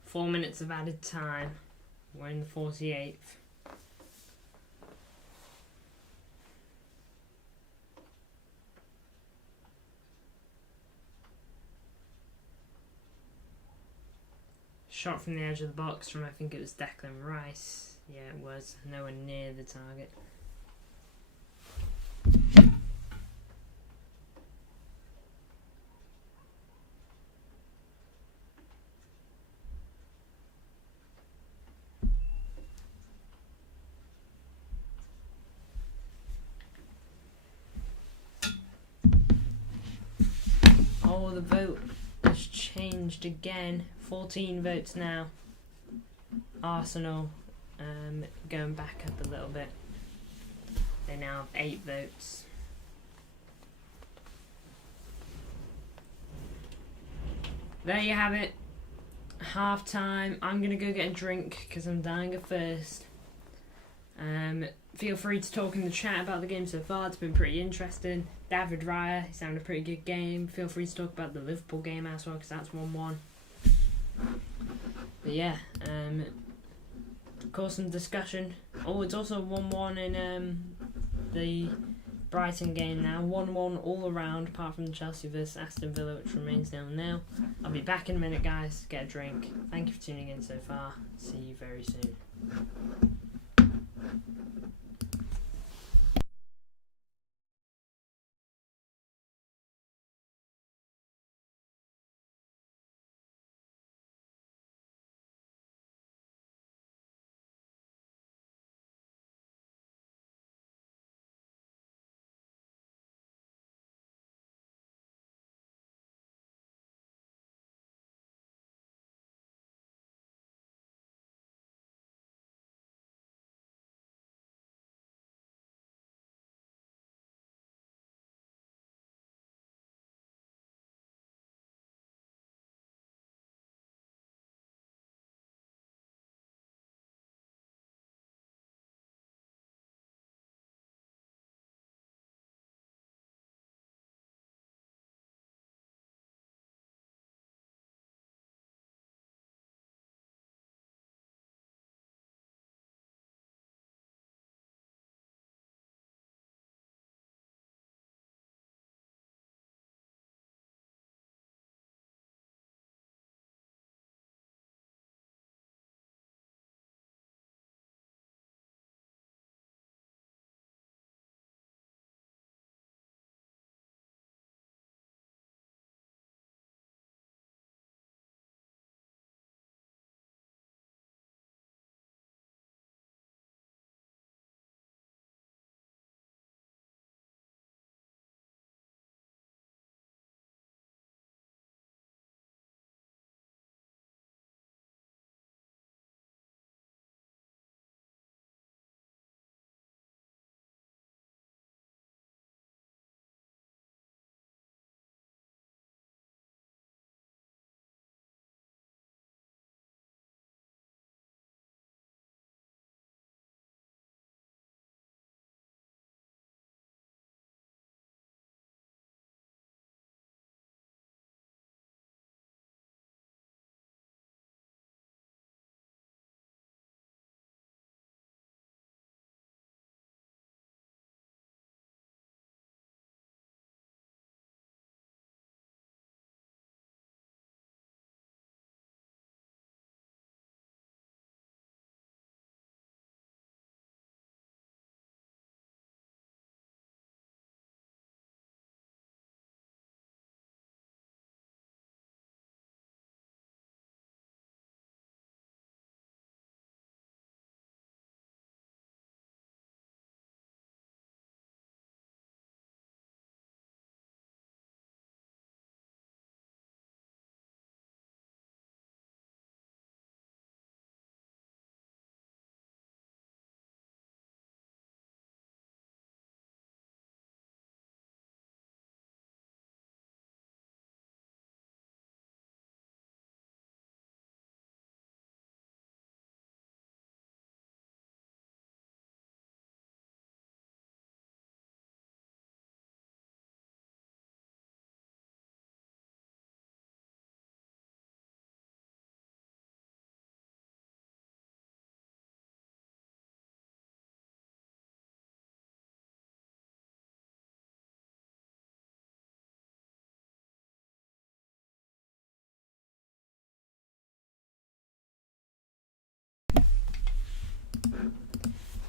Four minutes of added time. We're in the 48th. Shot from the edge of the box from, I think it was Declan Rice. Yeah, it was. Nowhere near the target. Oh, the vote has changed again. 14 votes now. Arsenal going back up a little bit. They now have 8 votes. There you have it. Half time. I'm going to go get a drink because I'm dying of thirst. Feel free to talk in the chat about the game so far. It's been pretty interesting. David Raya, he's having a pretty good game. Feel free to talk about the Liverpool game as well because that's 1-1. But yeah, cause some discussion. Oh, it's also 1-1 in the Brighton game now. 1-1 all around apart from the Chelsea vs Aston Villa, which remains 0-0. I'll be back in a minute, guys. Get a drink. Thank you for tuning in so far. See you very soon.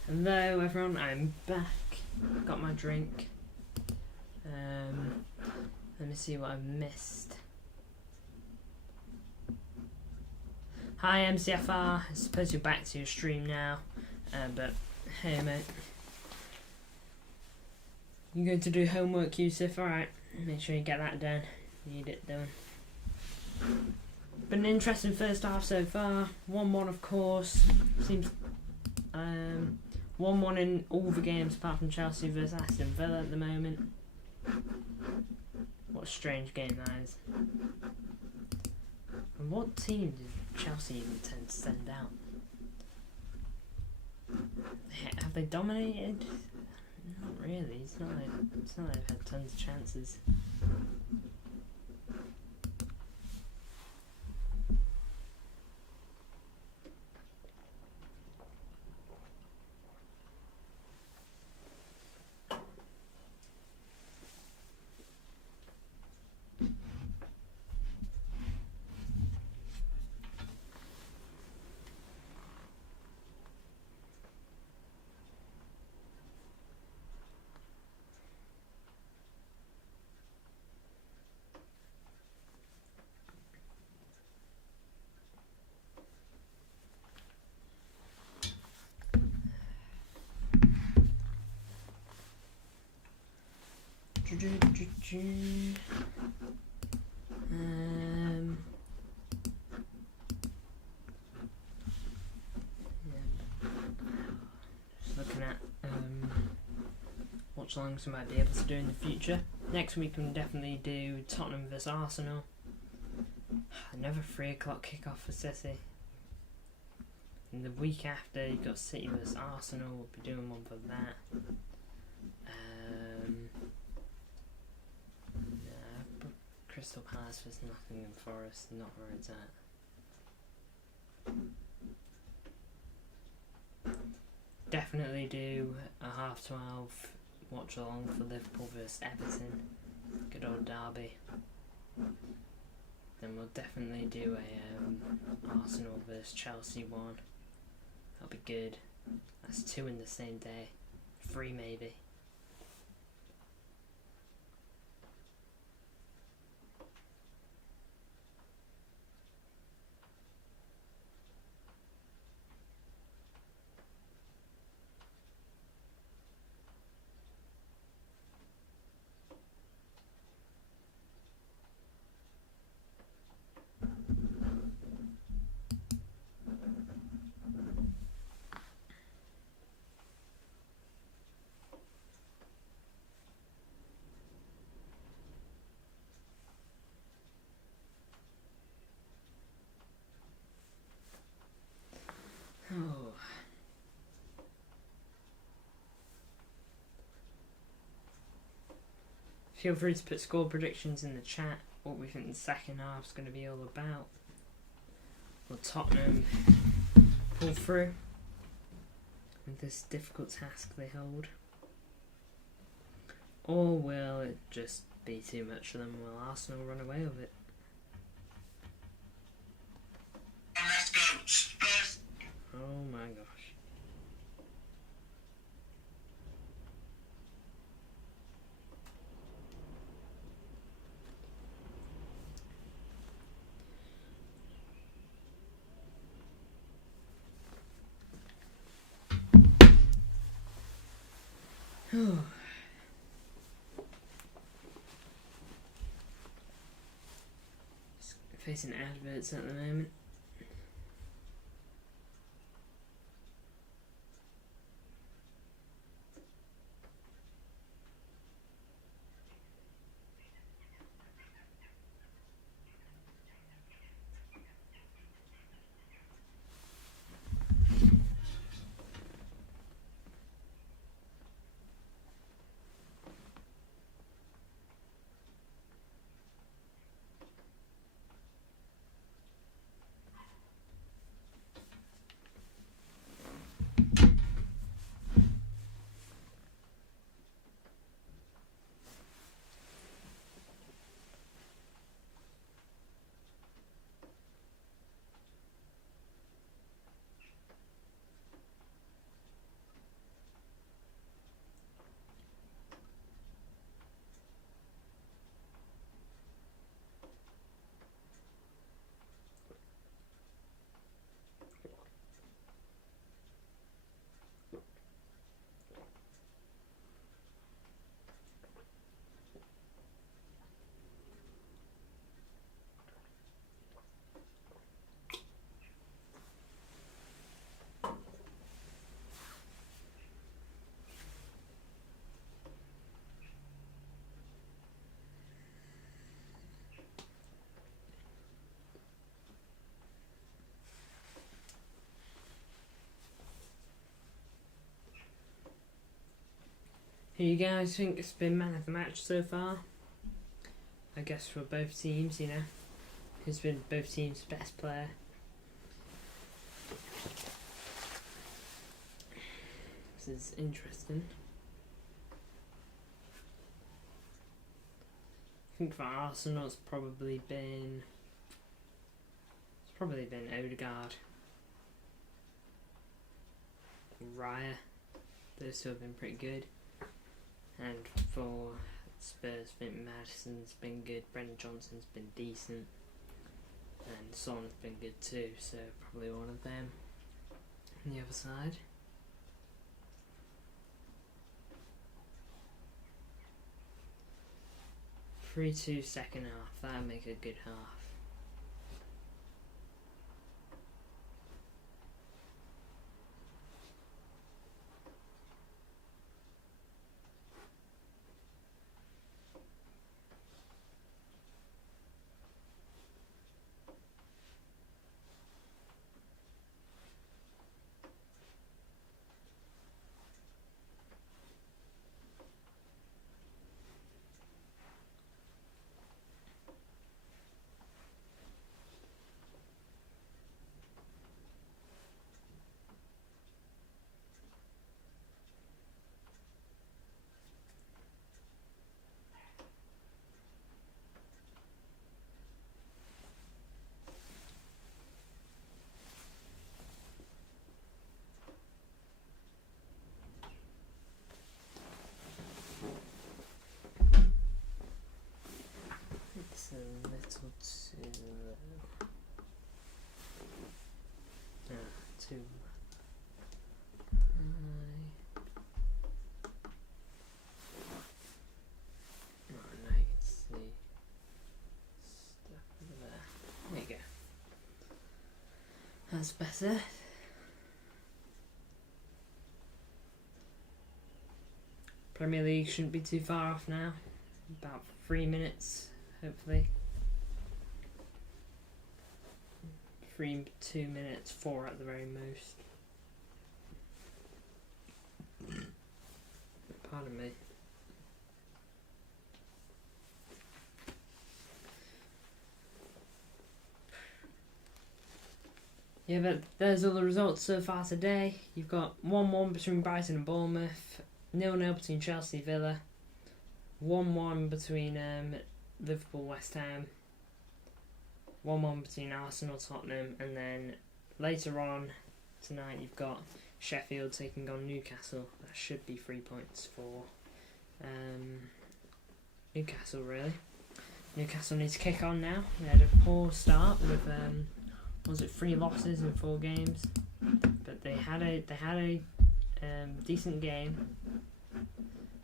Hello everyone, I'm back. Got my drink. Let me see what I've missed. Hi MCFR, I suppose you're back to your stream now. But hey mate. You going to do homework, Yusuf? Alright, make sure you get that done. Need it done. Been an interesting first half so far. 1-1 of course. Seems 1-1 in all the games apart from Chelsea versus Aston Villa at the moment. What a strange game that is. And what team did Chelsea even tend to send out? Have they dominated? Not really. It's not like they've had tons of chances. Just looking at Watchalongs we might be able to do in the future. Next week we can definitely do Tottenham vs Arsenal. Another 3 o'clock kickoff for City. And the week after you've got City vs Arsenal. We'll be doing one for that. Crystal Palace vs Nottingham Forest, not where it's at. Definitely do a 12:30 watch along for Liverpool vs Everton. Good old derby. Then we'll definitely do a Arsenal vs Chelsea one. That'll be good. That's 2 in the same day. 3 maybe. Oh. Feel free to put score predictions in the chat, what we think the second half's going to be all about. Will Tottenham pull through with this difficult task they hold? Or will it just be too much for them? Will Arsenal run away with it? Let's go, Spurs! Oh my gosh. Facing adverts at the moment. Who you guys think has been man of the match so far? I guess for both teams, you know. Who's been both teams' best player? This is interesting. I think for Arsenal it's probably been Odegaard, Raya. Those two have been pretty good. And for Spurs, I think Maddison's been good, Brendan Johnson's been decent, and Son's been good too, so probably one of them. On the other side. Three 2 second half, that'll make a good half. It's a little too low. Too high. Right, now you can see stuff over there. There you go. That's better. Premier League shouldn't be too far off now. About 3 minutes, hopefully. 2 minutes, 4 at the very most. Pardon me. Yeah, but there's all the results so far today. You've got 1-1 between Brighton and Bournemouth, 0-0 between Chelsea Villa, 1-1 between Liverpool West Ham, 1-1 between Arsenal Tottenham, and then later on tonight you've got Sheffield taking on Newcastle. That should be 3 points for Newcastle, really. Newcastle needs to kick on now. They had a poor start with 3 losses in 4 games, but they had a decent game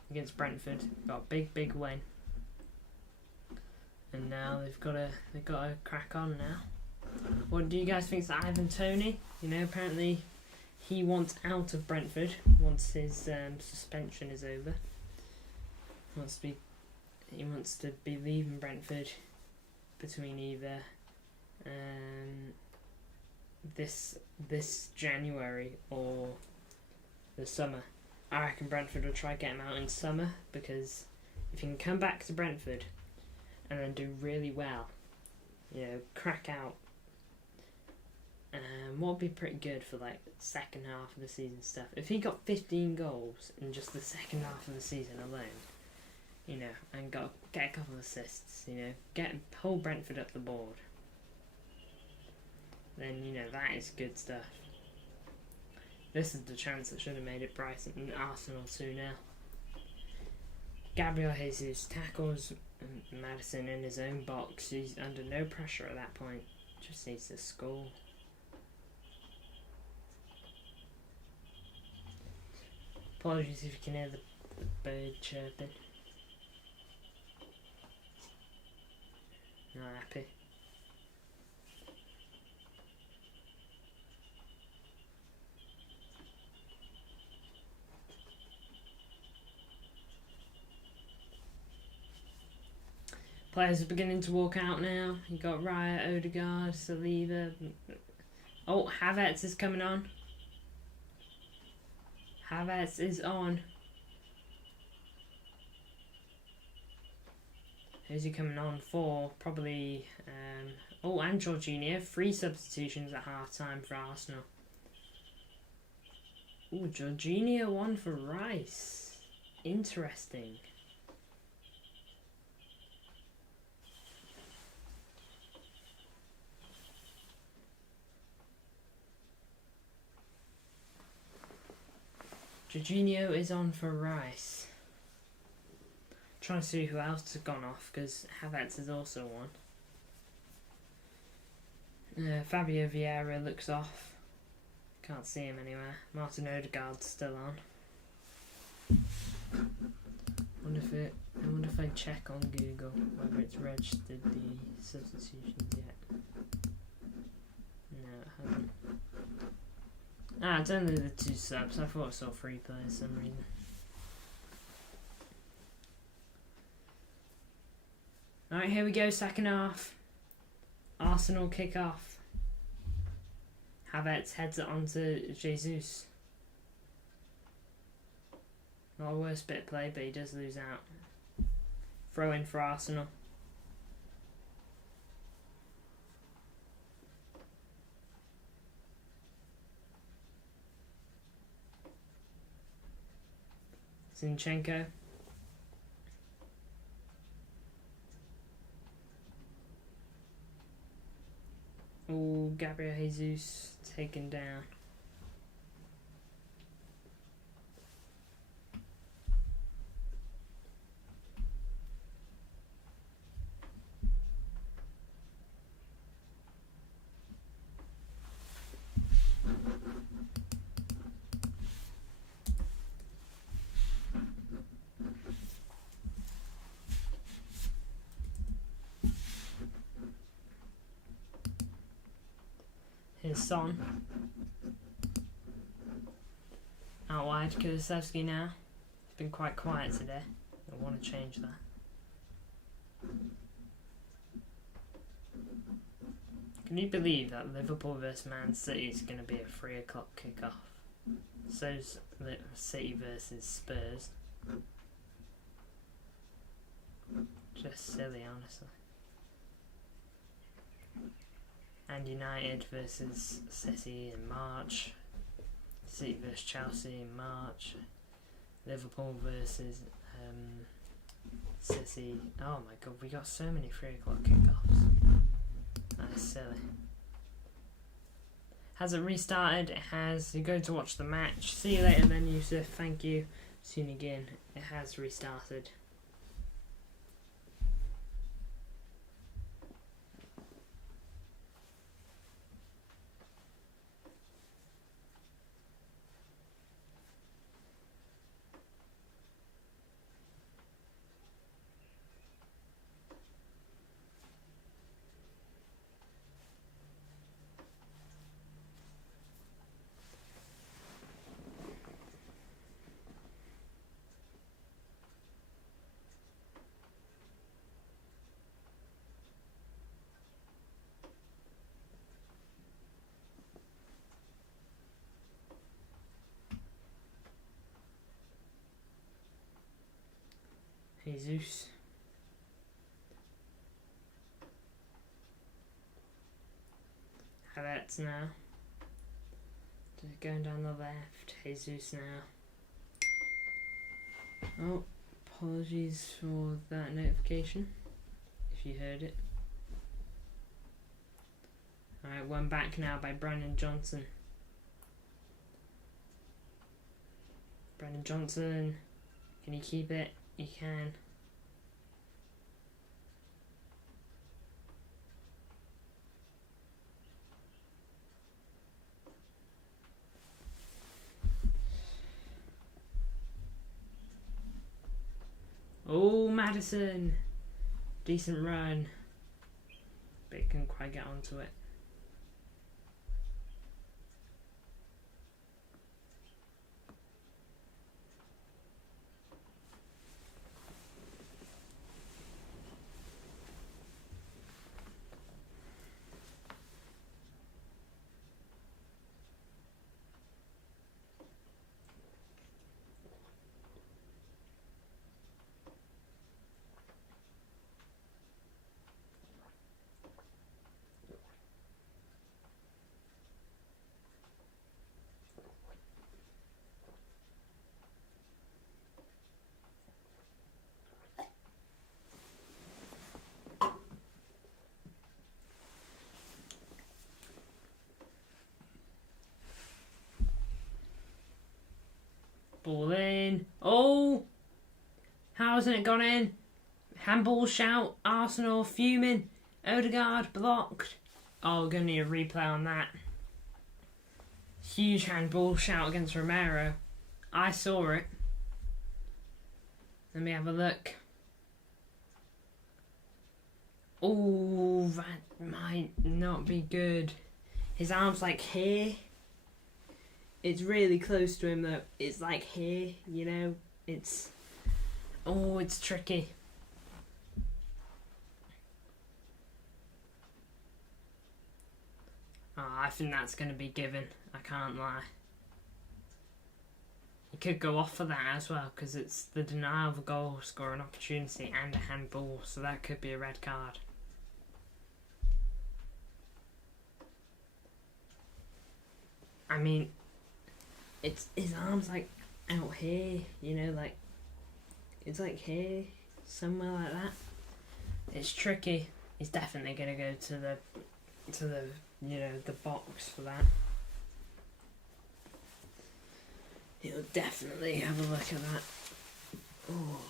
against Brentford. Got a big win, and now they've got to crack on now. What do you guys think of Ivan Toney? You know, apparently he wants out of Brentford once his suspension is over. He wants to be leaving Brentford between either this January or the summer. I reckon Brentford will try to get him out in summer, because if he can come back to Brentford and then do really well, you know, crack out, what would be pretty good for like second half of the season stuff. If he got 15 goals in just the second half of the season alone, you know, and get a couple of assists, you know, hold Brentford up the board, then, you know, that is good stuff. This is the chance that should have made it Brighton and Arsenal 2-0. Gabriel Jesus tackles Maddison in his own box. He's under no pressure at that point. Just needs to score. Apologies if you can hear the bird chirping. Not happy. Players are beginning to walk out now. You got Raya, Odegaard, Saliba. Oh, Havertz is coming on. Havertz is on. Who's he coming on for? Probably. And Jorginho. 3 substitutions at half time for Arsenal. Oh, Jorginho 1 for Rice. Interesting. Jorginho is on for Rice. Trying to see who else has gone off because Havertz is also on. Fabio Vieira looks off. Can't see him anywhere. Martin Odegaard's still on. I wonder if I check on Google whether it's registered the substitutions yet. No, it hasn't. It's only the 2 subs. I thought I saw 3 players for some reason. Alright, here we go, second half. Arsenal kick off. Havertz heads it onto Jesus. Not a worst bit of play, but he does lose out. Throw in for Arsenal. Zinchenko. Oh, Gabriel Jesus taken down. Here's Son. Out wide, Kulusevski now. It's been quite quiet today. I want to change that. Can you believe that Liverpool vs Man City is going to be a 3 o'clock kickoff? So's City versus Spurs. Just silly, honestly. And United versus City in March. City versus Chelsea in March. Liverpool versus City. Oh my god, we got so many 3 o'clock kickoffs. That is silly. Has it restarted? It has. You're going to watch the match. See you later then, Yusuf. Thank you. Tuning in. It has restarted. Jesus. Havertz now. Just going down the left. Jesus now. Oh, apologies for that notification, if you heard it. Alright, one back now by Brandon Johnson. Brandon Johnson. Can you keep it? You can. Oh, Maddison. Decent run. But he couldn't quite get onto it. hasn't it gone in? Handball shout, Arsenal fuming, Odegaard blocked. Oh, we're going to need a replay on that. Huge handball shout against Romero. I saw it. Let me have a look. Oh, that might not be good. His arm's like here. It's really close to him though. It's like here, you know. It's tricky. Oh, I think that's going to be given. I can't lie. He could go off for that as well because it's the denial of a goal, scoring opportunity and a handball, so that could be a red card. I mean, it's his arm's like out here, you know, like it's like here, somewhere like that. It's tricky. He's definitely gonna go to the you know, the box for that. He'll definitely have a look at that. Oh.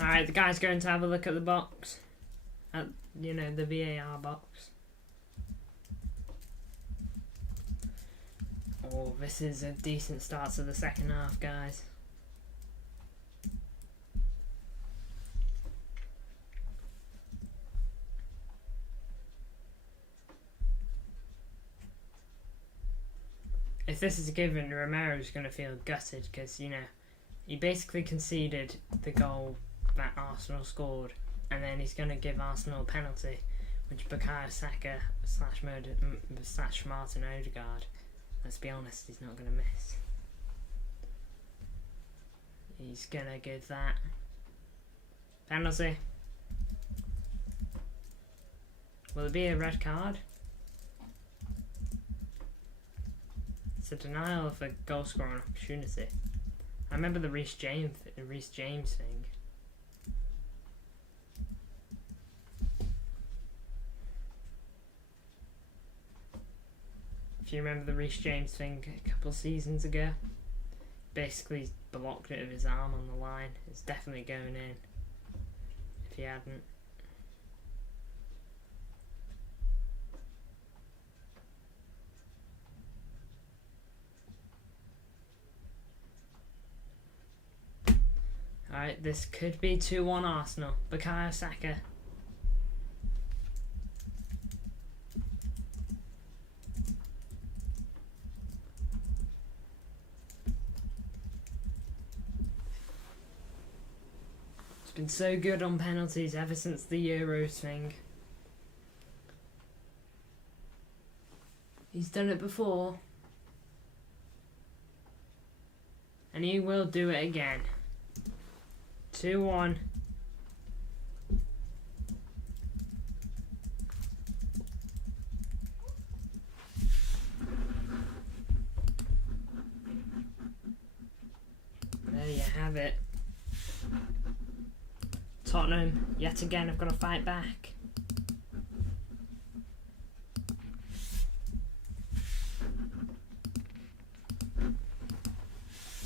Alright, the guy's going to have a look at the box. At, you know, the VAR box. Oh, this is a decent start to the second half, guys. If this is a given, Romero's going to feel gutted because, you know, he basically conceded the goal that Arsenal scored, and then he's going to give Arsenal a penalty, which Bukayo Saka / Martin Odegaard, let's be honest, he's not going to miss. He's going to give that penalty. Will it be a red card? It's a denial of a goal scoring opportunity. I remember the Reece James thing. If you remember the Reece James thing a couple of seasons ago, basically blocked it with his arm on the line. It's definitely going in if he hadn't. Alright, this could be 2-1 Arsenal. Bukayo Saka. It's been so good on penalties ever since the Euros thing. He's done it before. And he will do it again. 2-1. There you have it. Tottenham, yet again, have got to fight back.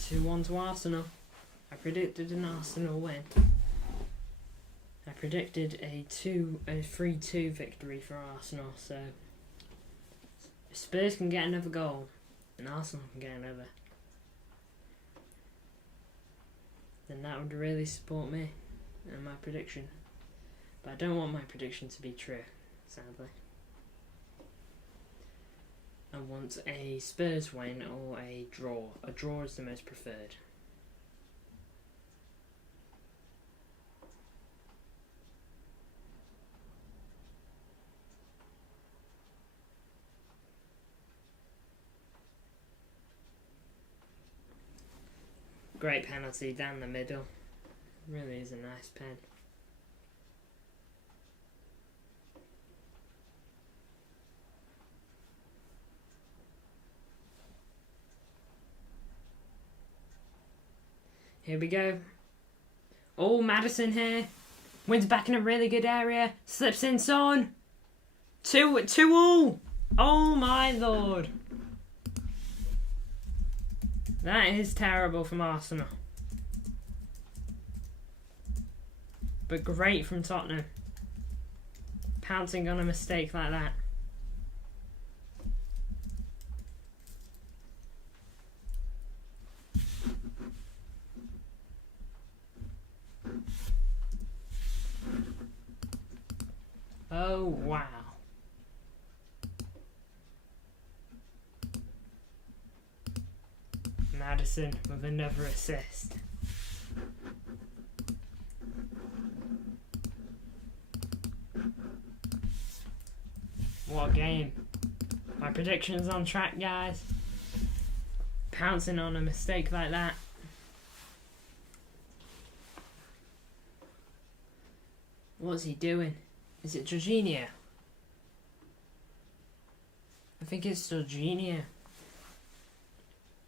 Two 2-1 to Arsenal. I predicted an Arsenal win. I predicted a 3-2 victory for Arsenal, so if Spurs can get another goal and Arsenal can get another, then that would really support me and my prediction. But I don't want my prediction to be true, sadly. I want a Spurs win or a draw. A draw is the most preferred. Great penalty down the middle. Really is a nice pen. Here we go. Oh, Maddison here. Wins back in a really good area. Slips in Son. 2-2 Oh my lord. That is terrible from Arsenal. But great from Tottenham. Pouncing on a mistake like that. Oh, wow. Maddison with another assist. What a game. My prediction's on track, guys. Pouncing on a mistake like that. What's he doing? Is it Jorginho? I think it's Jorginho.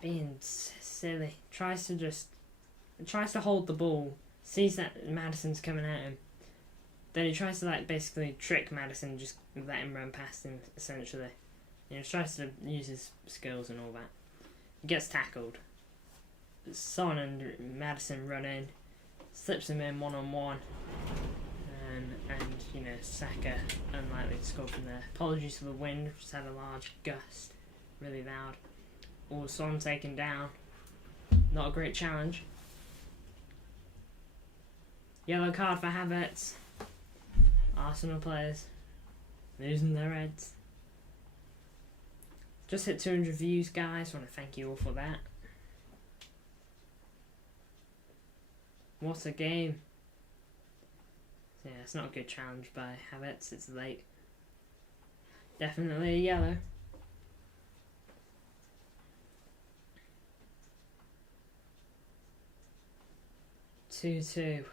Being silly. Tries to hold the ball. Sees that Maddison's coming at him. Then he tries to basically trick Maddison, just let him run past him essentially. Tries to use his skills and all that. He gets tackled. Son and Maddison run in, slips him in one-on-one. And Saka unlikely to score from there. Apologies for the wind, just had a large gust, really loud. All Son taken down. Not a great challenge. Yellow card for Havertz. Arsenal players losing their heads. Just hit 200 views, guys. Want to thank you all for that. What a game. Yeah, it's not a good challenge by Havertz. It's late. Definitely a yellow. 2-2.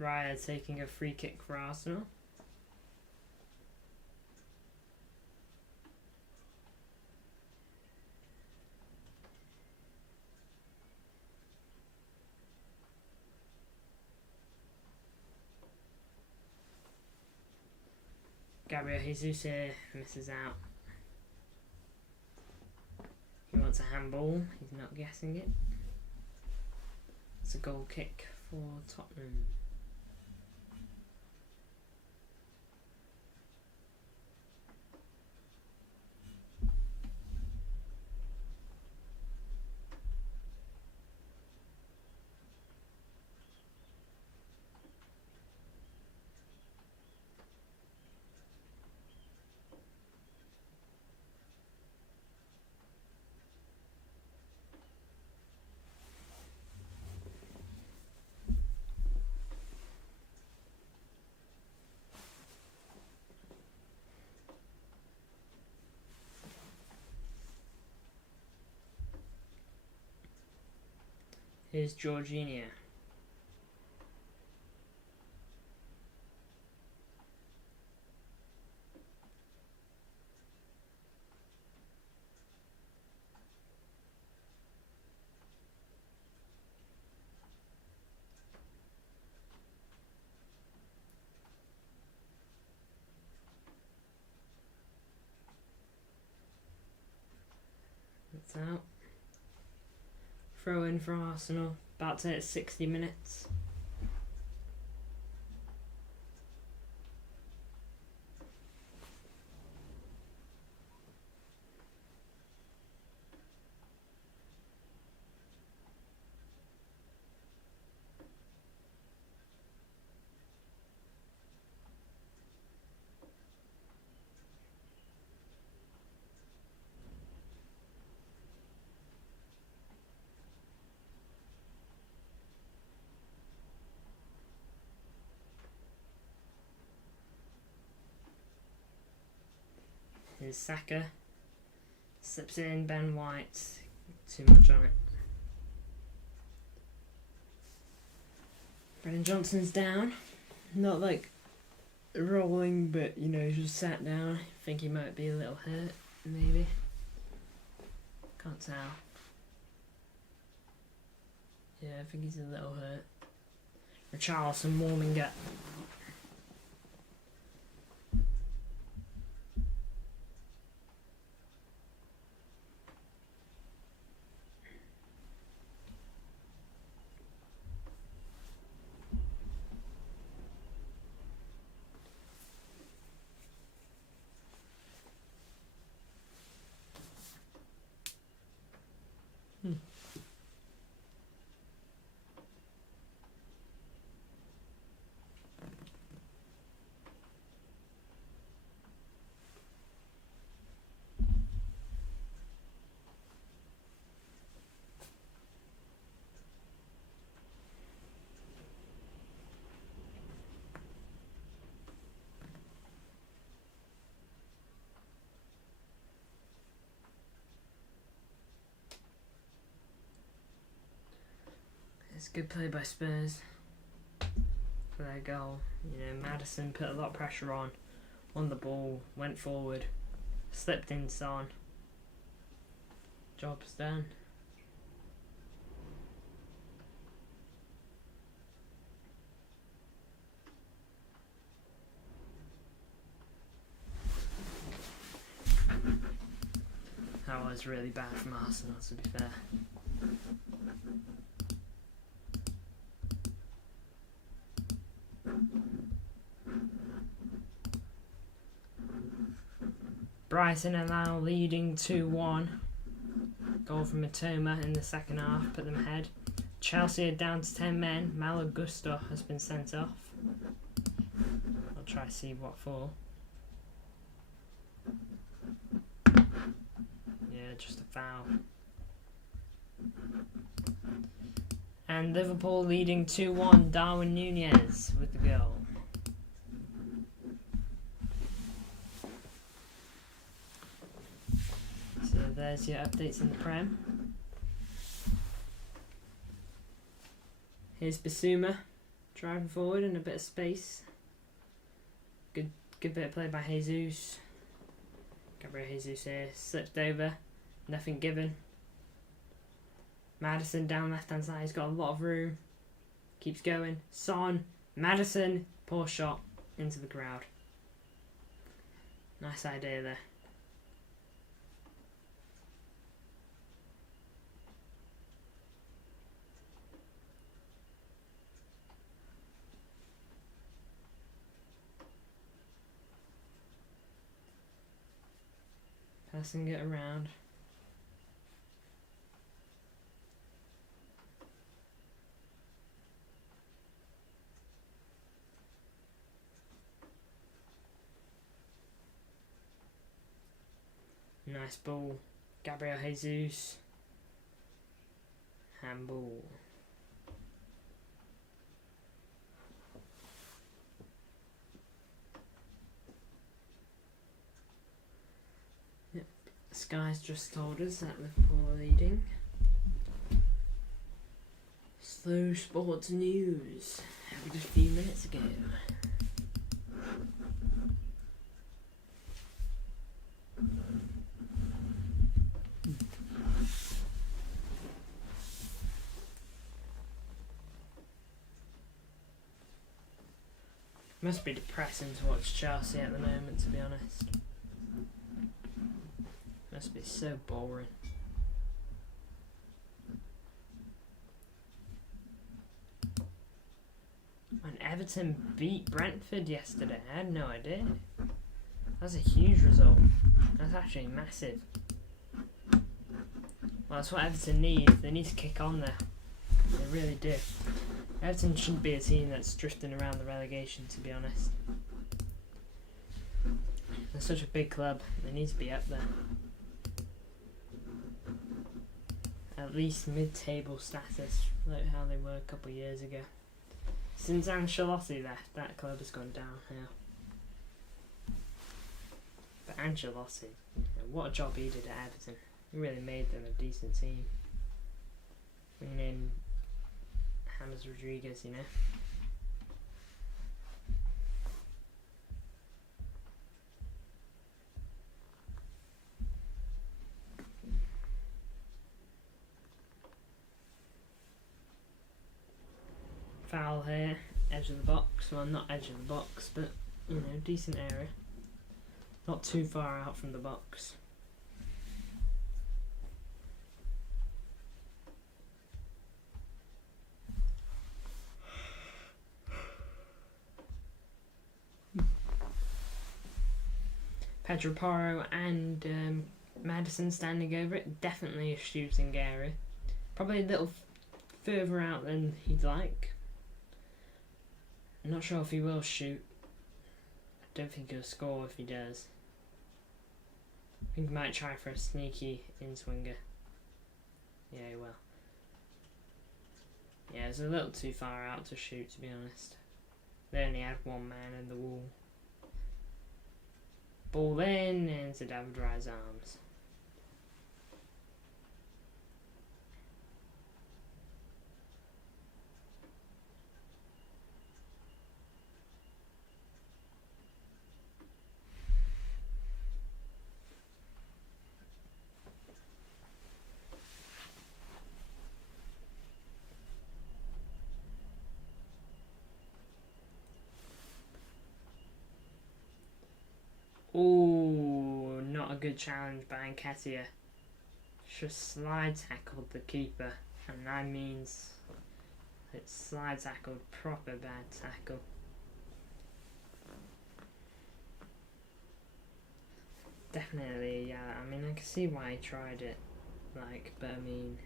Raya taking a free kick for Arsenal. Gabriel Jesus here misses out. He wants a handball. He's not guessing it. It's a goal kick for Tottenham. Here's Jorginho. That's out. Throw in for Arsenal. About to hit 60 minutes. Here's Saka. Slips in, Ben White. Too much on it. Brennan Johnson's down. Not like rolling, but you know, he's just sat down. I think he might be a little hurt, maybe. Can't tell. Yeah, I think he's a little hurt. Richarlison warming up. It's good play by Spurs for their goal. You know, Maddison put a lot of pressure on, won the ball, went forward, slipped in Son. Job's done. That was really bad from Arsenal, to be fair. Brighton are now leading 2-1. Goal from Matoma in the second half, put them ahead. Chelsea are down to 10 men. Malo Gusto has been sent off. I'll try to see what for. Yeah, just a foul. And Liverpool leading 2-1. Darwin Núñez with the goal. So there's your updates in the Prem. Here's Bissouma driving forward in a bit of space. Good bit of play by Jesus. Gabriel Jesus here, slipped over, nothing given. Maddison down left hand side, he's got a lot of room. Keeps going. Son, Maddison, poor shot into the crowd. Nice idea there. Passing it around. Nice ball. Gabriel Jesus. Handball. Yep. Sky's just told us that Liverpool are leading. Slow sports news. Happened just a few minutes ago. Must be depressing to watch Chelsea at the moment, to be honest. Must be so boring. And Everton beat Brentford yesterday. I had no idea. That's a huge result. That's actually massive. Well, that's what Everton need. They need to kick on there. They really do. Everton shouldn't be a team that's drifting around the relegation, to be honest. They're such a big club. They need to be up there. At least mid-table status, like how they were a couple of years ago. Since Ancelotti left, that club has gone downhill. But Ancelotti, what a job he did at Everton. He really made them a decent team. Bringing in James Rodriguez, Foul here, edge of the box. Well, not edge of the box, but decent area. Not too far out from the box. Pedro Porro and Madison standing over it. Definitely a shooting area. Probably a little further out than he'd like. I'm not sure if he will shoot. I don't think he'll score if he does. I think he might try for a sneaky in-swinger. Yeah, he will. Yeah, it's a little too far out to shoot, to be honest. They only had one man in the wall. Ball in, and Zidane dries arms. Ooh, not a good challenge by Nketiah. Just slide tackled the keeper, and that means it slide tackled, proper bad tackle. Definitely, yeah. I mean, I can see why he tried it, but I mean,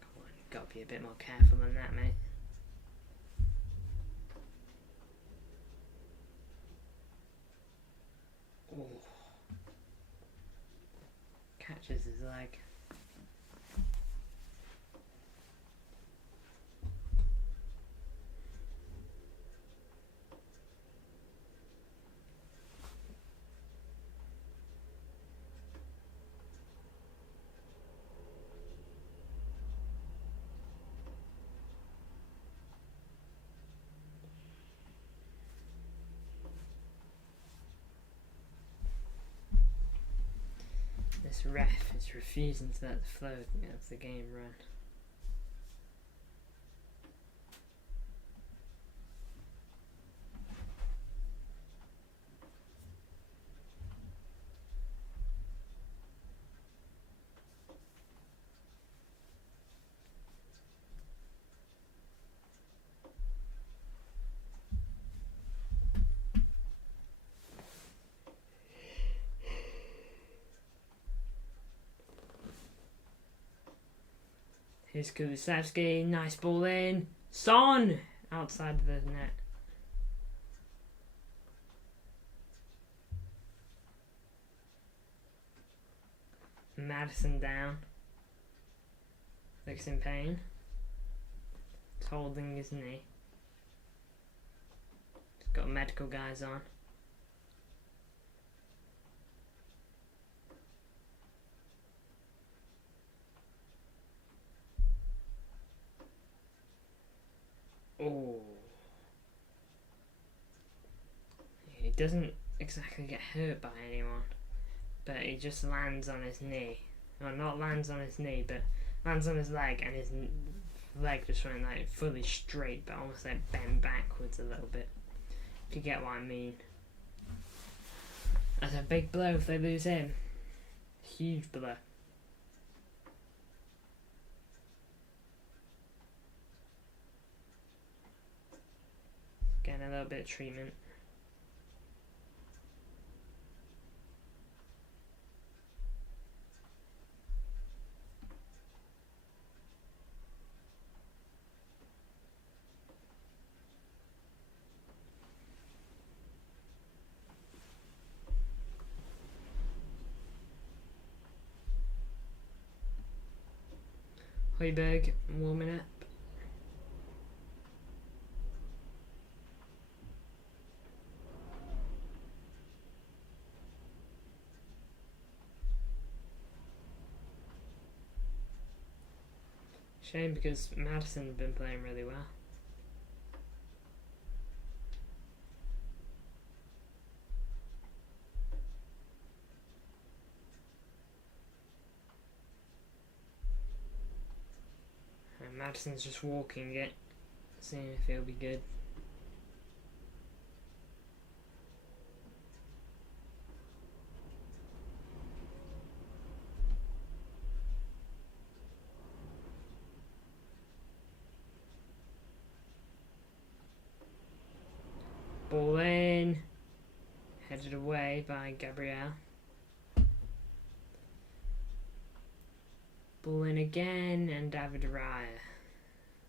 come on, you've got to be a bit more careful than that, mate. Ooh. Catches his leg. This ref is refusing to let the flow of the game run. Here's Kulusevski, nice ball in. Son! Outside of the net. Madison down. Looks in pain. He's holding his knee. He's got medical guys on. Oh. He doesn't exactly get hurt by anyone, but he just lands on his knee. Well, not lands on his knee, but lands on his leg, and his leg just went fully straight, but almost bent backwards a little bit. If you get what I mean. That's a big blow if they lose him. Huge blow. Getting a little bit of treatment. Højbjerg warming up. Shame because Madison have been playing really well. And Madison's just walking it, seeing if he'll be good. Ball in, headed away by Gabriel. Ball in again, and David Raya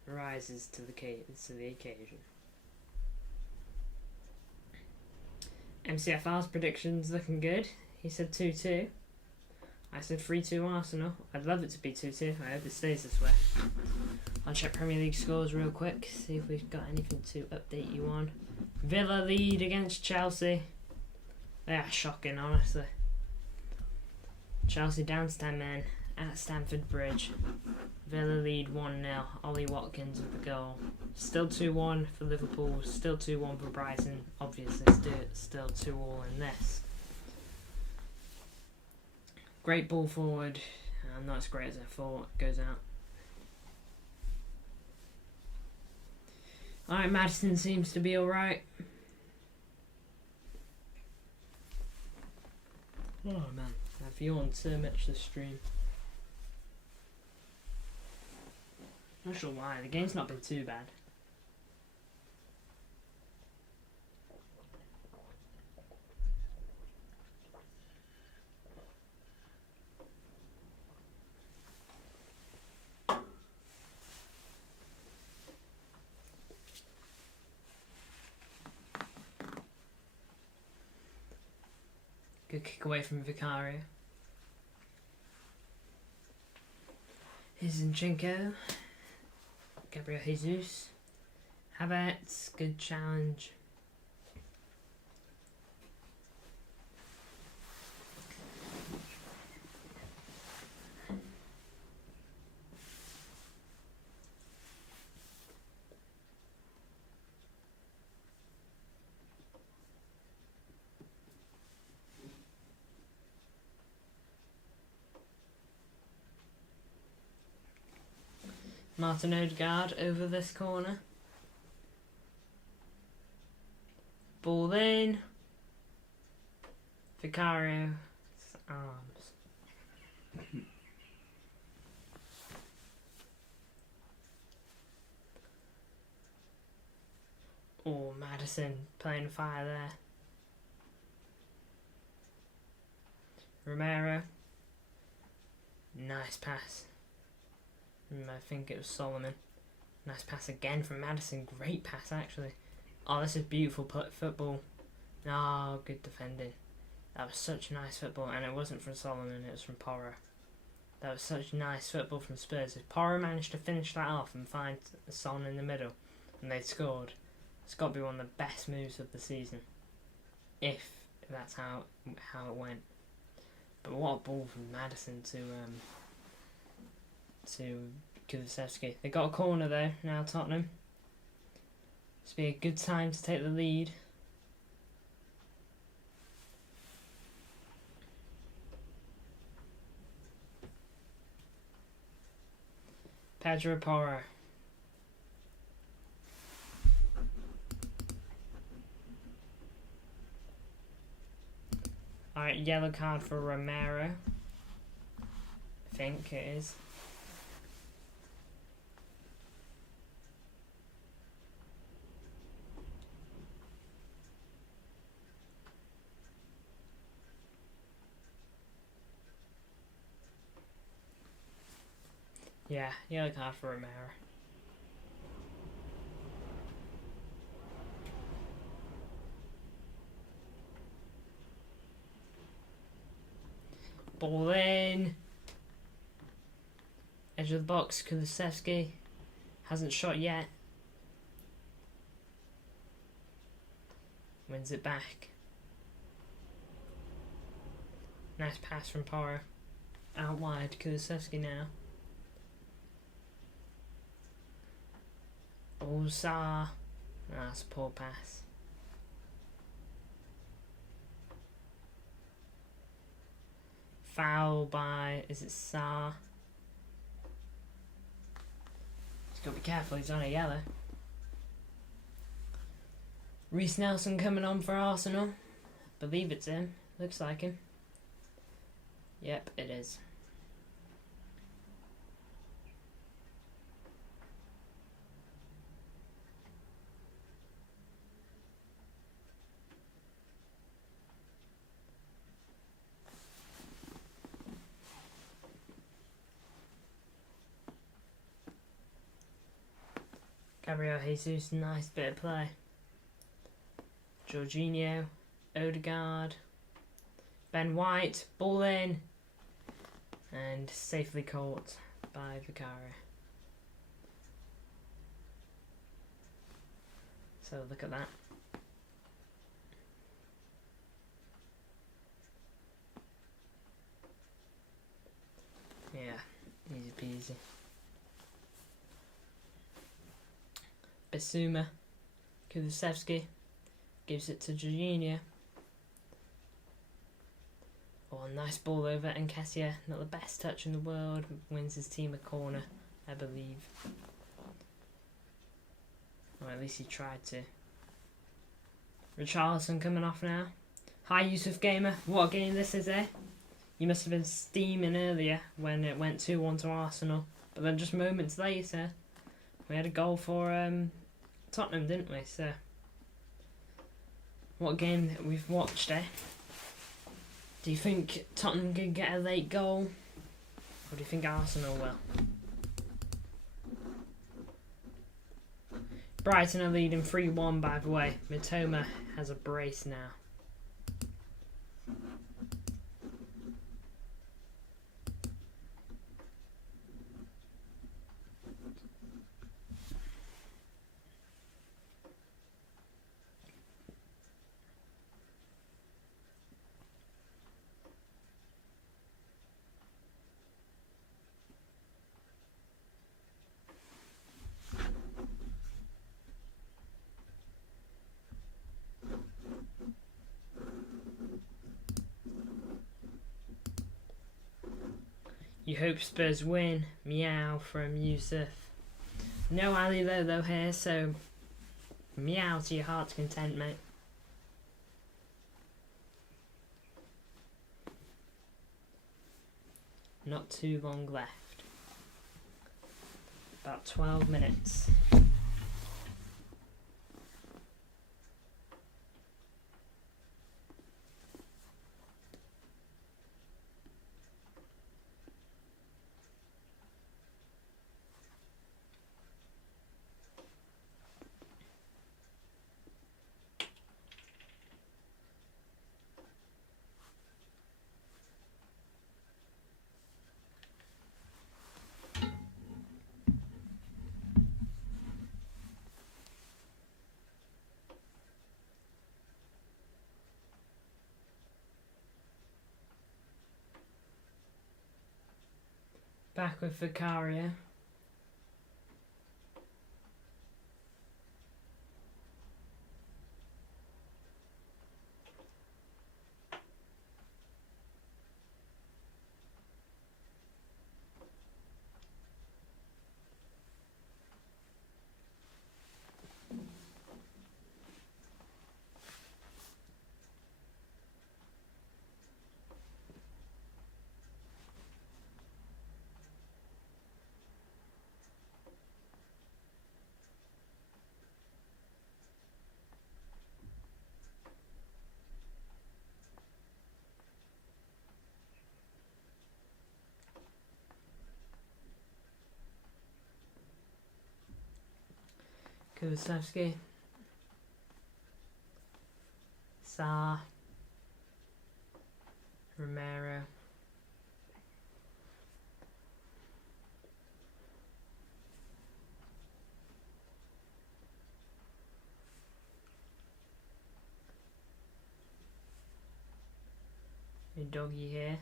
rises to the occasion. MCFR's predictions looking good. He said 2-2. I said 3-2 Arsenal. I'd love it to be 2-2. I hope it stays this way. I'll check Premier League scores real quick, see if we've got anything to update you on. Villa lead against Chelsea. Yeah, shocking, honestly. Chelsea down to 10 men at Stamford Bridge. Villa lead 1-0. Ollie Watkins with the goal. Still 2-1 for Liverpool. Still 2-1 for Brighton. Obviously, still 2-2 in this. Great ball forward. Not as great as I thought. Goes out. Alright, Madison seems to be alright. Oh man, I've yawned so much this stream. Not sure why, the game's not been too bad. Good kick away from Vicario. Here's Zinchenko. Gabriel Jesus. Havertz. Good challenge. Martin Odegaard over this corner. Ball in. Vicario. Arms. Oh, Madison playing fire there. Romero. Nice pass. I think it was Solomon. Nice pass again from Madison. Great pass, actually. Oh, this is beautiful football. Oh, good defending. That was such nice football, and it wasn't from Solomon, it was from Porro. That was such nice football from Spurs. If Porro managed to finish that off and find Son in the middle, and they'd scored, it's got to be one of the best moves of the season. If that's how it went. But what a ball from Madison to Kulusevski. They got a corner though, now Tottenham. This will be a good time to take the lead. Pedro Porro. Alright, yellow card for Romero. I think it is. Yeah, yellow card for Romero. Ball in. Edge of the box, Kulusevski. Hasn't shot yet. Wins it back. Nice pass from Porro. Out wide, Kulusevski now. Oh, Sarr. That's a poor pass. Foul by, is it Sarr? He's got to be careful, he's on a yellow. Reece Nelson coming on for Arsenal. Believe it's him. Looks like him. Yep, it is. Gabriel Jesus, nice bit of play. Jorginho, Odegaard, Ben White, ball in, and safely caught by Vicario. So look at that. Yeah, easy peasy. Bissouma, Kulusevski gives it to Jorginho. Oh, nice ball over, and Kessia, not the best touch in the world, wins his team a corner, I believe. Or at least he tried to. Richarlison coming off now. Hi Yusuf Gamer, what a game this is, eh? You must have been steaming earlier when it went 2-1 to Arsenal. But then just moments later, we had a goal for Tottenham, didn't we? So, what a game that we've watched, eh? Do you think Tottenham can get a late goal? Or do you think Arsenal will? Brighton are leading 3-1, by the way. Mitoma has a brace now. You hope Spurs win. Meow from Yusuf. No Ali Lolo here, so meow to your heart's content, mate. Not too long left. About 12 minutes. Back with Vicario. Kulusevski, Sarr, Romero, a doggy here.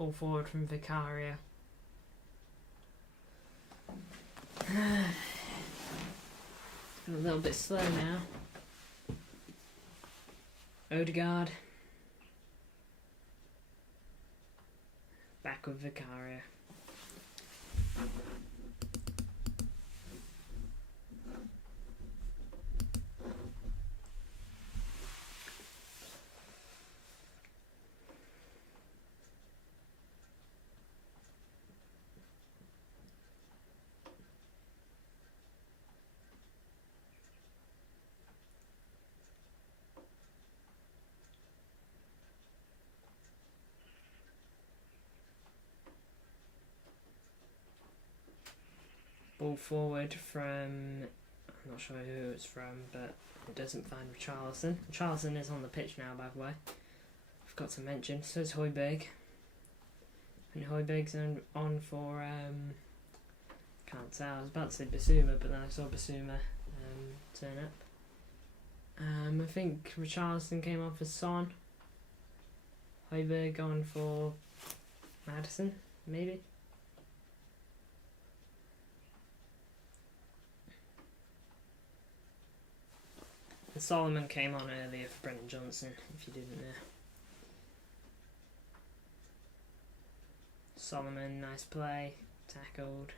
Ball forward from Vicario. A little bit slow now. Odegaard. Back with Vicario. Ball forward from, I'm not sure who it's from, but it doesn't find Richarlison. Richarlison is on the pitch now, by the way. Forgot to mention, so is Højbjerg. And Højbjerg's on for, can't tell, I was about to say Basuma, but then I saw Basuma turn up. I think Richarlison came on for Son. Højbjerg on for Madison, maybe? And Solomon came on earlier for Brendan Johnson, if you didn't know. Solomon, nice play, tackled.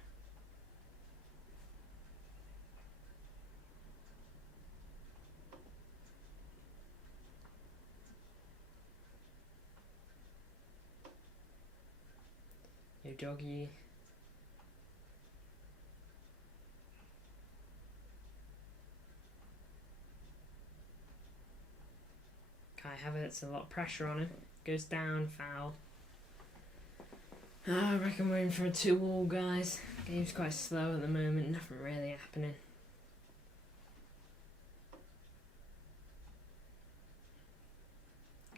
Yo doggy. Kai Havertz, a lot of pressure on him. Goes down, foul. I reckon we're in for a 2-2, guys. Game's quite slow at the moment, nothing really happening.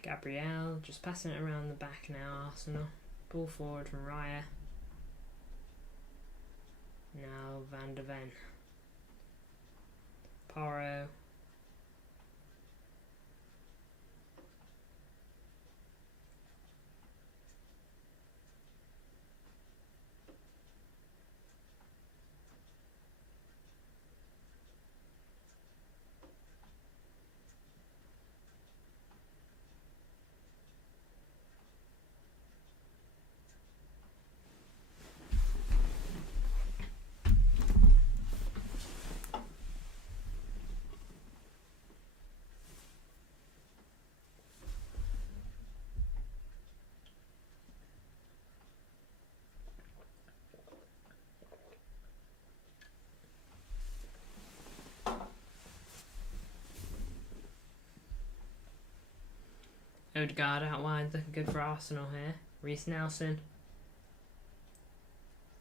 Gabriel, just passing it around the back now, Arsenal. Ball forward from Raya. Now Van de Ven. Porro. Odegaard out wide, looking good for Arsenal here. Reece Nelson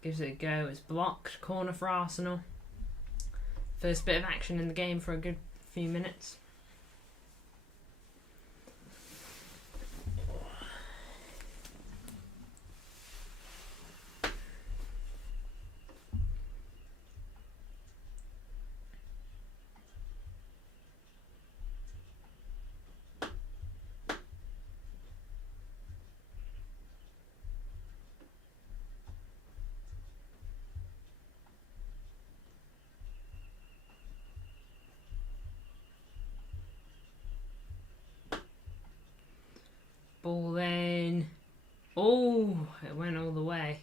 gives it a go. It's blocked. Corner for Arsenal. First bit of action in the game for a good few minutes. Ball in. Oh, it went all the way.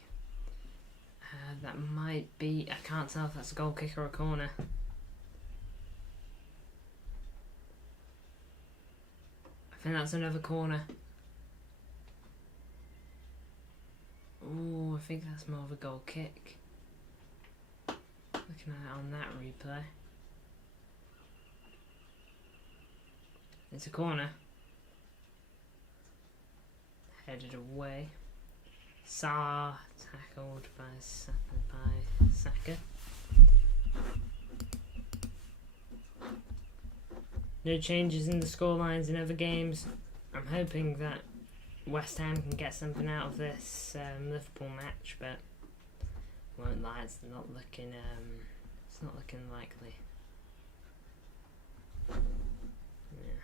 That might be, I can't tell if that's a goal kick or a corner. I think that's another corner. Oh, I think that's more of a goal kick. Looking at it on that replay. It's a corner. Headed away. Saar tackled by Saka. No changes in the scorelines in other games. I'm hoping that West Ham can get something out of this Liverpool match, but won't lie, it's not looking likely. Yeah.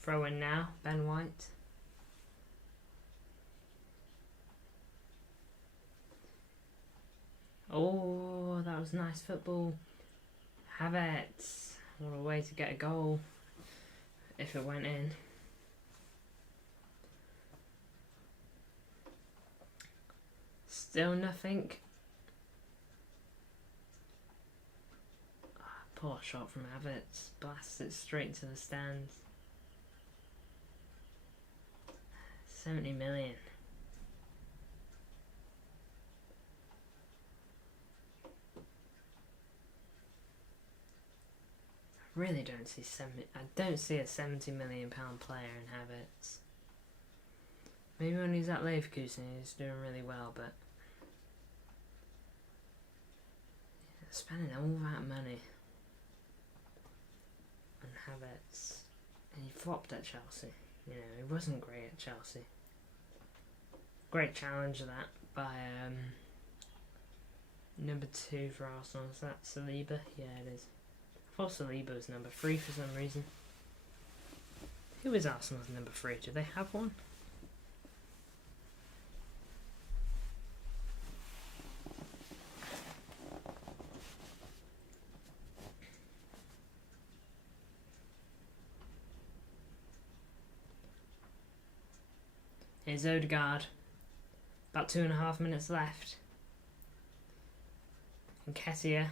Throw in now, Ben White. Oh, that was nice football. Havertz. What a way to get a goal if it went in. Still nothing. Poor shot from Havertz. Blasts it straight into the stands. 70 million. I really don't see a £70 million player in Havertz. Maybe when he's at Leverkusen he's doing really well, but spending all that money on Havertz, and he flopped at Chelsea. You know, he wasn't great at Chelsea. Great challenge that by number 2 for Arsenal. Is that Saliba? Yeah, it is. I thought Saliba was number 3 for some reason. Who is Arsenal's number 3? Do they have one? Here's Odegaard. About 2.5 minutes left. And Nketiah.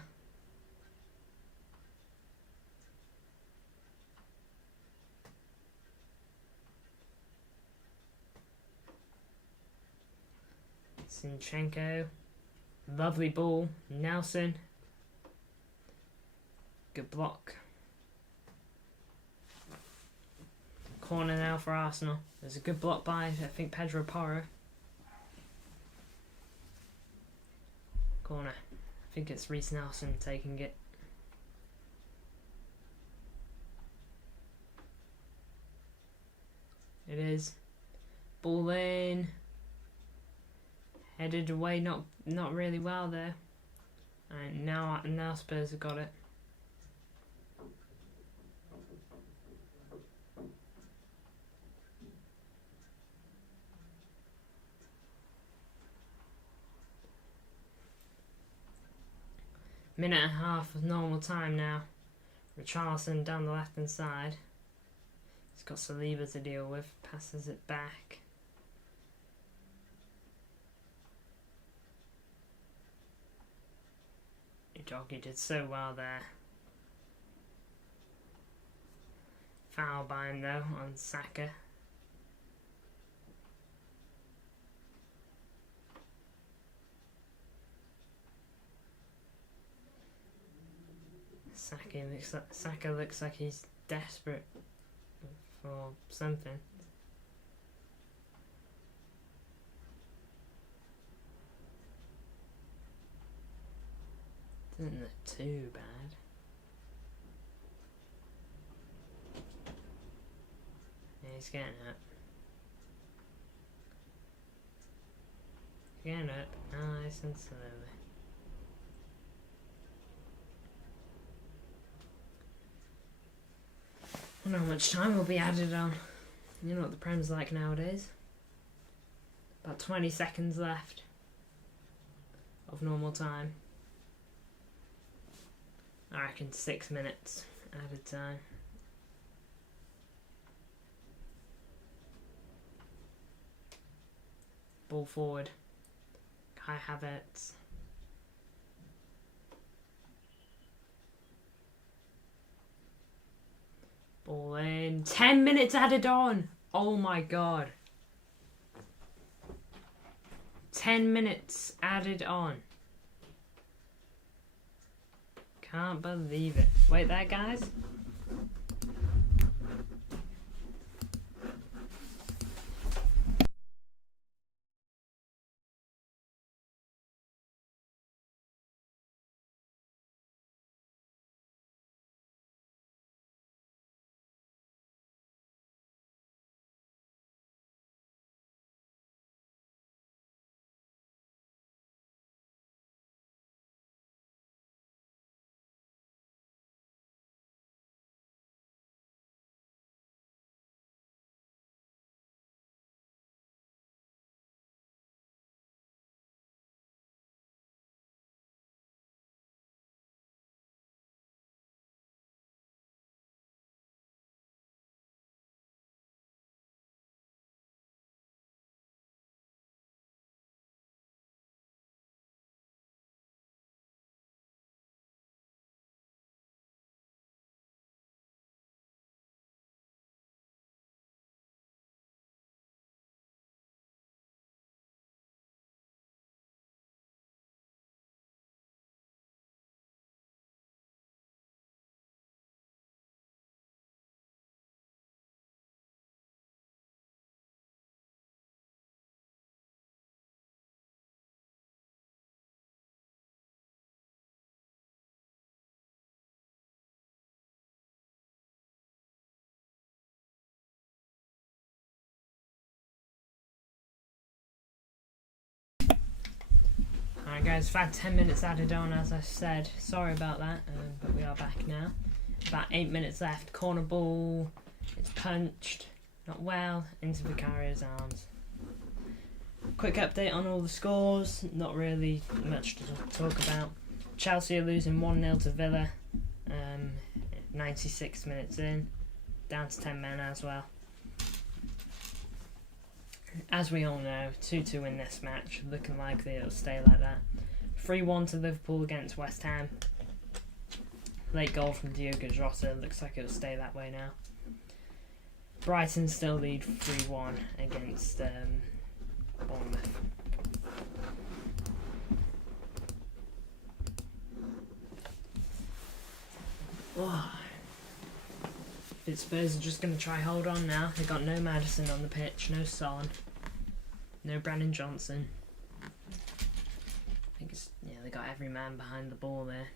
Zinchenko. Lovely ball. Nelson. Good block. Corner now for Arsenal. There's a good block by, I think, Pedro Porro. Corner. I think it's Reece Nelson taking it. It is. Ball in. Headed away, not really well there. And now Spurs have got it. Minute and a half of normal time now. Richarlison down the left hand side. He's got Saliba to deal with. Passes it back. Doggy did so well there. Foul by him though on Saka. Saka looks like he's desperate for something. Doesn't look too bad. Yeah, he's getting up. Getting up, nice and slowly. I don't know how much time will be added on. You know what the Prem's like nowadays. About 20 seconds left of normal time. I reckon 6 minutes added time. Ball forward. Kai Havertz. Ball in. 10 minutes added on. Oh my god. 10 minutes added on. Can't believe it. Wait there, guys. Alright guys, we've had 10 minutes added on as I said. Sorry about that, but we are back now. About 8 minutes left. Corner ball. It's punched. Not well. Into Vicario's arms. Quick update on all the scores. Not really much to talk about. Chelsea are losing 1-0 to Villa. 96 minutes in. Down to 10 men as well. As we all know, 2-2 in this match. Looking likely it'll stay like that. 3-1 to Liverpool against West Ham. Late goal from Diogo Jota. Looks like it'll stay that way now. Brighton still lead 3-1 against Bournemouth. Oh. Spurs are just going to try hold on now. They've got no Maddison on the pitch, no Son, no Brandon Johnson. I think it's, yeah, they got every man behind the ball there.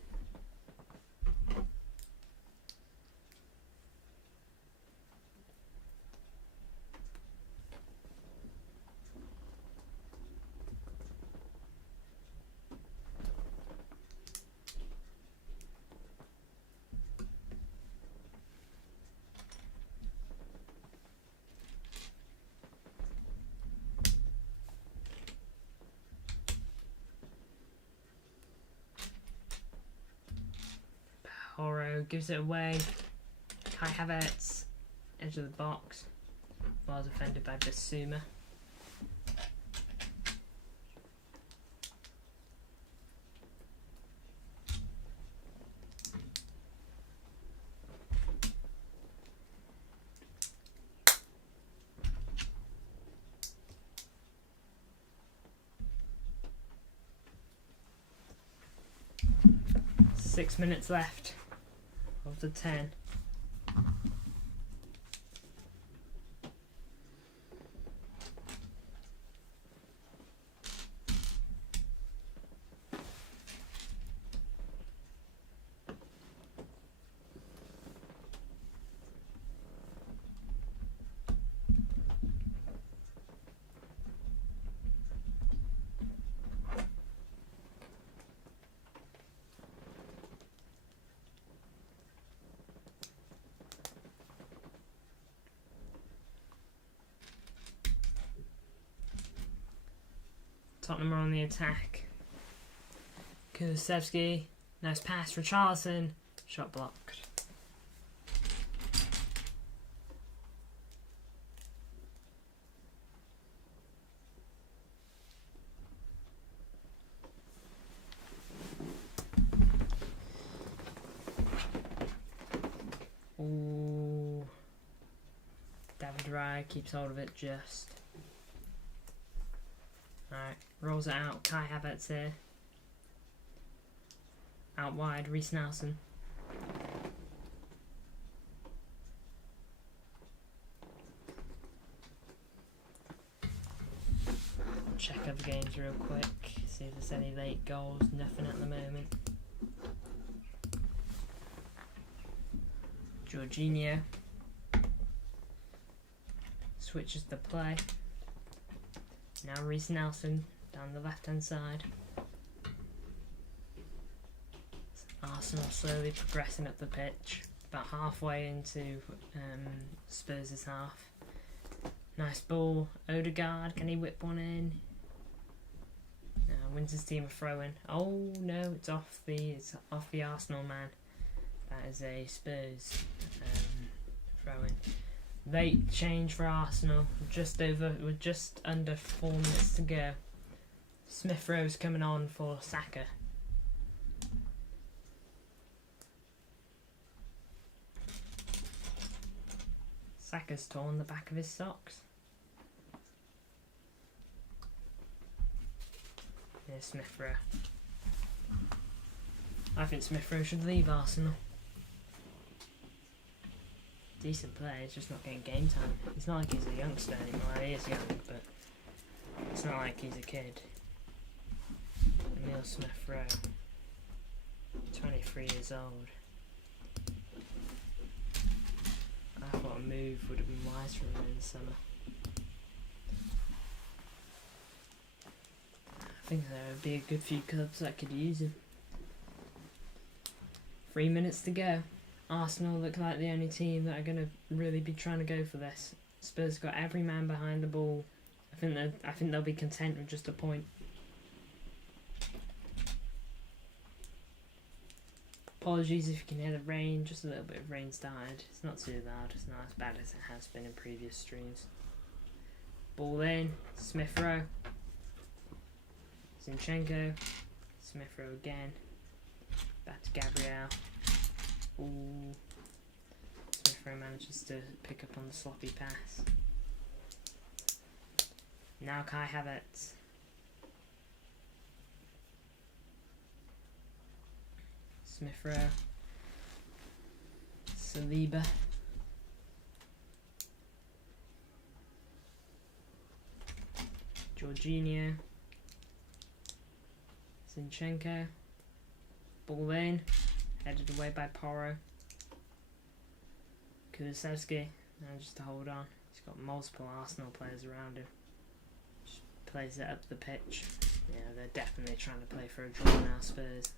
Horo gives it away. Kai Havertz, edge of the box. Well defended by Bissouma. Six minutes left of the 10. Tottenham are on the attack. Kulusevski, nice pass for Richarlison, shot blocked. Ooh. David Raya keeps hold of it just. Alright, rolls it out. Kai Havertz here. Out wide, Reece Nelson. Check other games real quick. See if there's any late goals. Nothing at the moment. Jorginho switches the play. Now Reece Nelson down the left hand side. Arsenal slowly progressing up the pitch. About halfway into Spurs' half. Nice ball. Odegaard, can he whip one in? Wins his team a throw in. Oh no, it's off the Arsenal man. That is a Spurs throw in. Late change for Arsenal. With just under 4 minutes to go. Smith Rowe's coming on for Saka. Saka's torn the back of his socks. Here's Smith Rowe. I think Smith Rowe should leave Arsenal. Decent player, he's just not getting game time. It's not like he's a youngster anymore. He is young, but it's not like he's a kid. Emile Smith Rowe, 23 years old. I thought a move would have been wise for him in the summer. I think there would be a good few clubs that could use him. 3 minutes to go. Arsenal look like the only team that are going to really be trying to go for this. Spurs got every man behind the ball. I think they'll be content with just a point. Apologies if you can hear the rain. Just a little bit of rain started. It's not too loud. It's not as bad as it has been in previous streams. Ball in. Smith Rowe. Zinchenko. Smith Rowe again. Back to Gabriel. Ooh. Smith Rowe manages to pick up on the sloppy pass. Now Kai Havertz. Smith Rowe. Saliba. Jorginho. Zinchenko. Ball in. Headed away by Porro. Kulusevski manages to hold on. He's got multiple Arsenal players around him. Just plays it up the pitch. Yeah, they're definitely trying to play for a draw now, Spurs.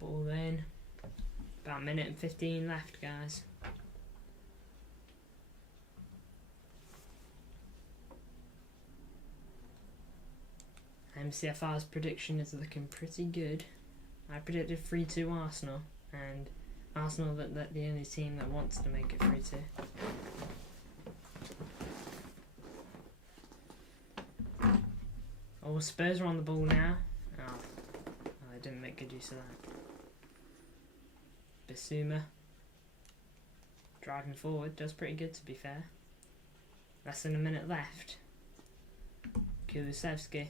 Ball in. About a minute and 15 left, guys. MCFR's prediction is looking pretty good. I predicted 3-2 Arsenal, and Arsenal look like the only team that wants to make it 3-2. Oh, Spurs are on the ball now. Oh, I didn't make good use of that. Bissouma driving forward, does pretty good to be fair. Less than a minute left. Kulusevski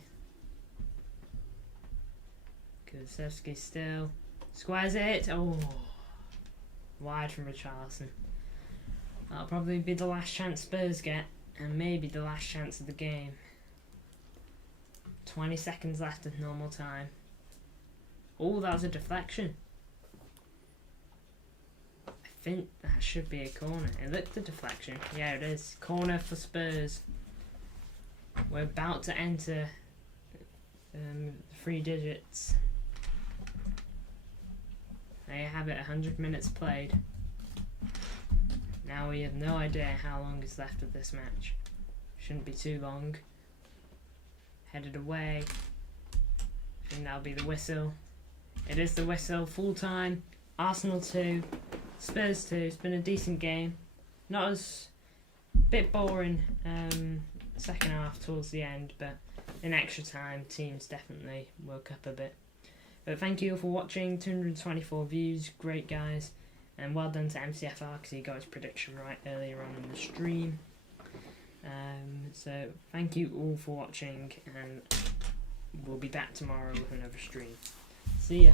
still squares it. Oh, wide from Richarlison. That'll probably be the last chance Spurs get, and maybe the last chance of the game. 20 seconds left of normal time. Oh, that was a deflection. I think that should be a corner. It looked a deflection. Yeah, it is. Corner for Spurs. We're about to enter 3 digits. There you have it, 100 minutes played. Now we have no idea how long is left of this match. Shouldn't be too long. Headed away. I think that'll be the whistle. It is the whistle. Full time. Arsenal 2. Spurs 2. It's been a decent game. Not as bit boring second half towards the end, but in extra time teams definitely woke up a bit. But thank you all for watching. 224 views. Great, guys. And well done to MCFR because he got his prediction right earlier on in the stream. So thank you all for watching, and we'll be back tomorrow with another stream. See ya.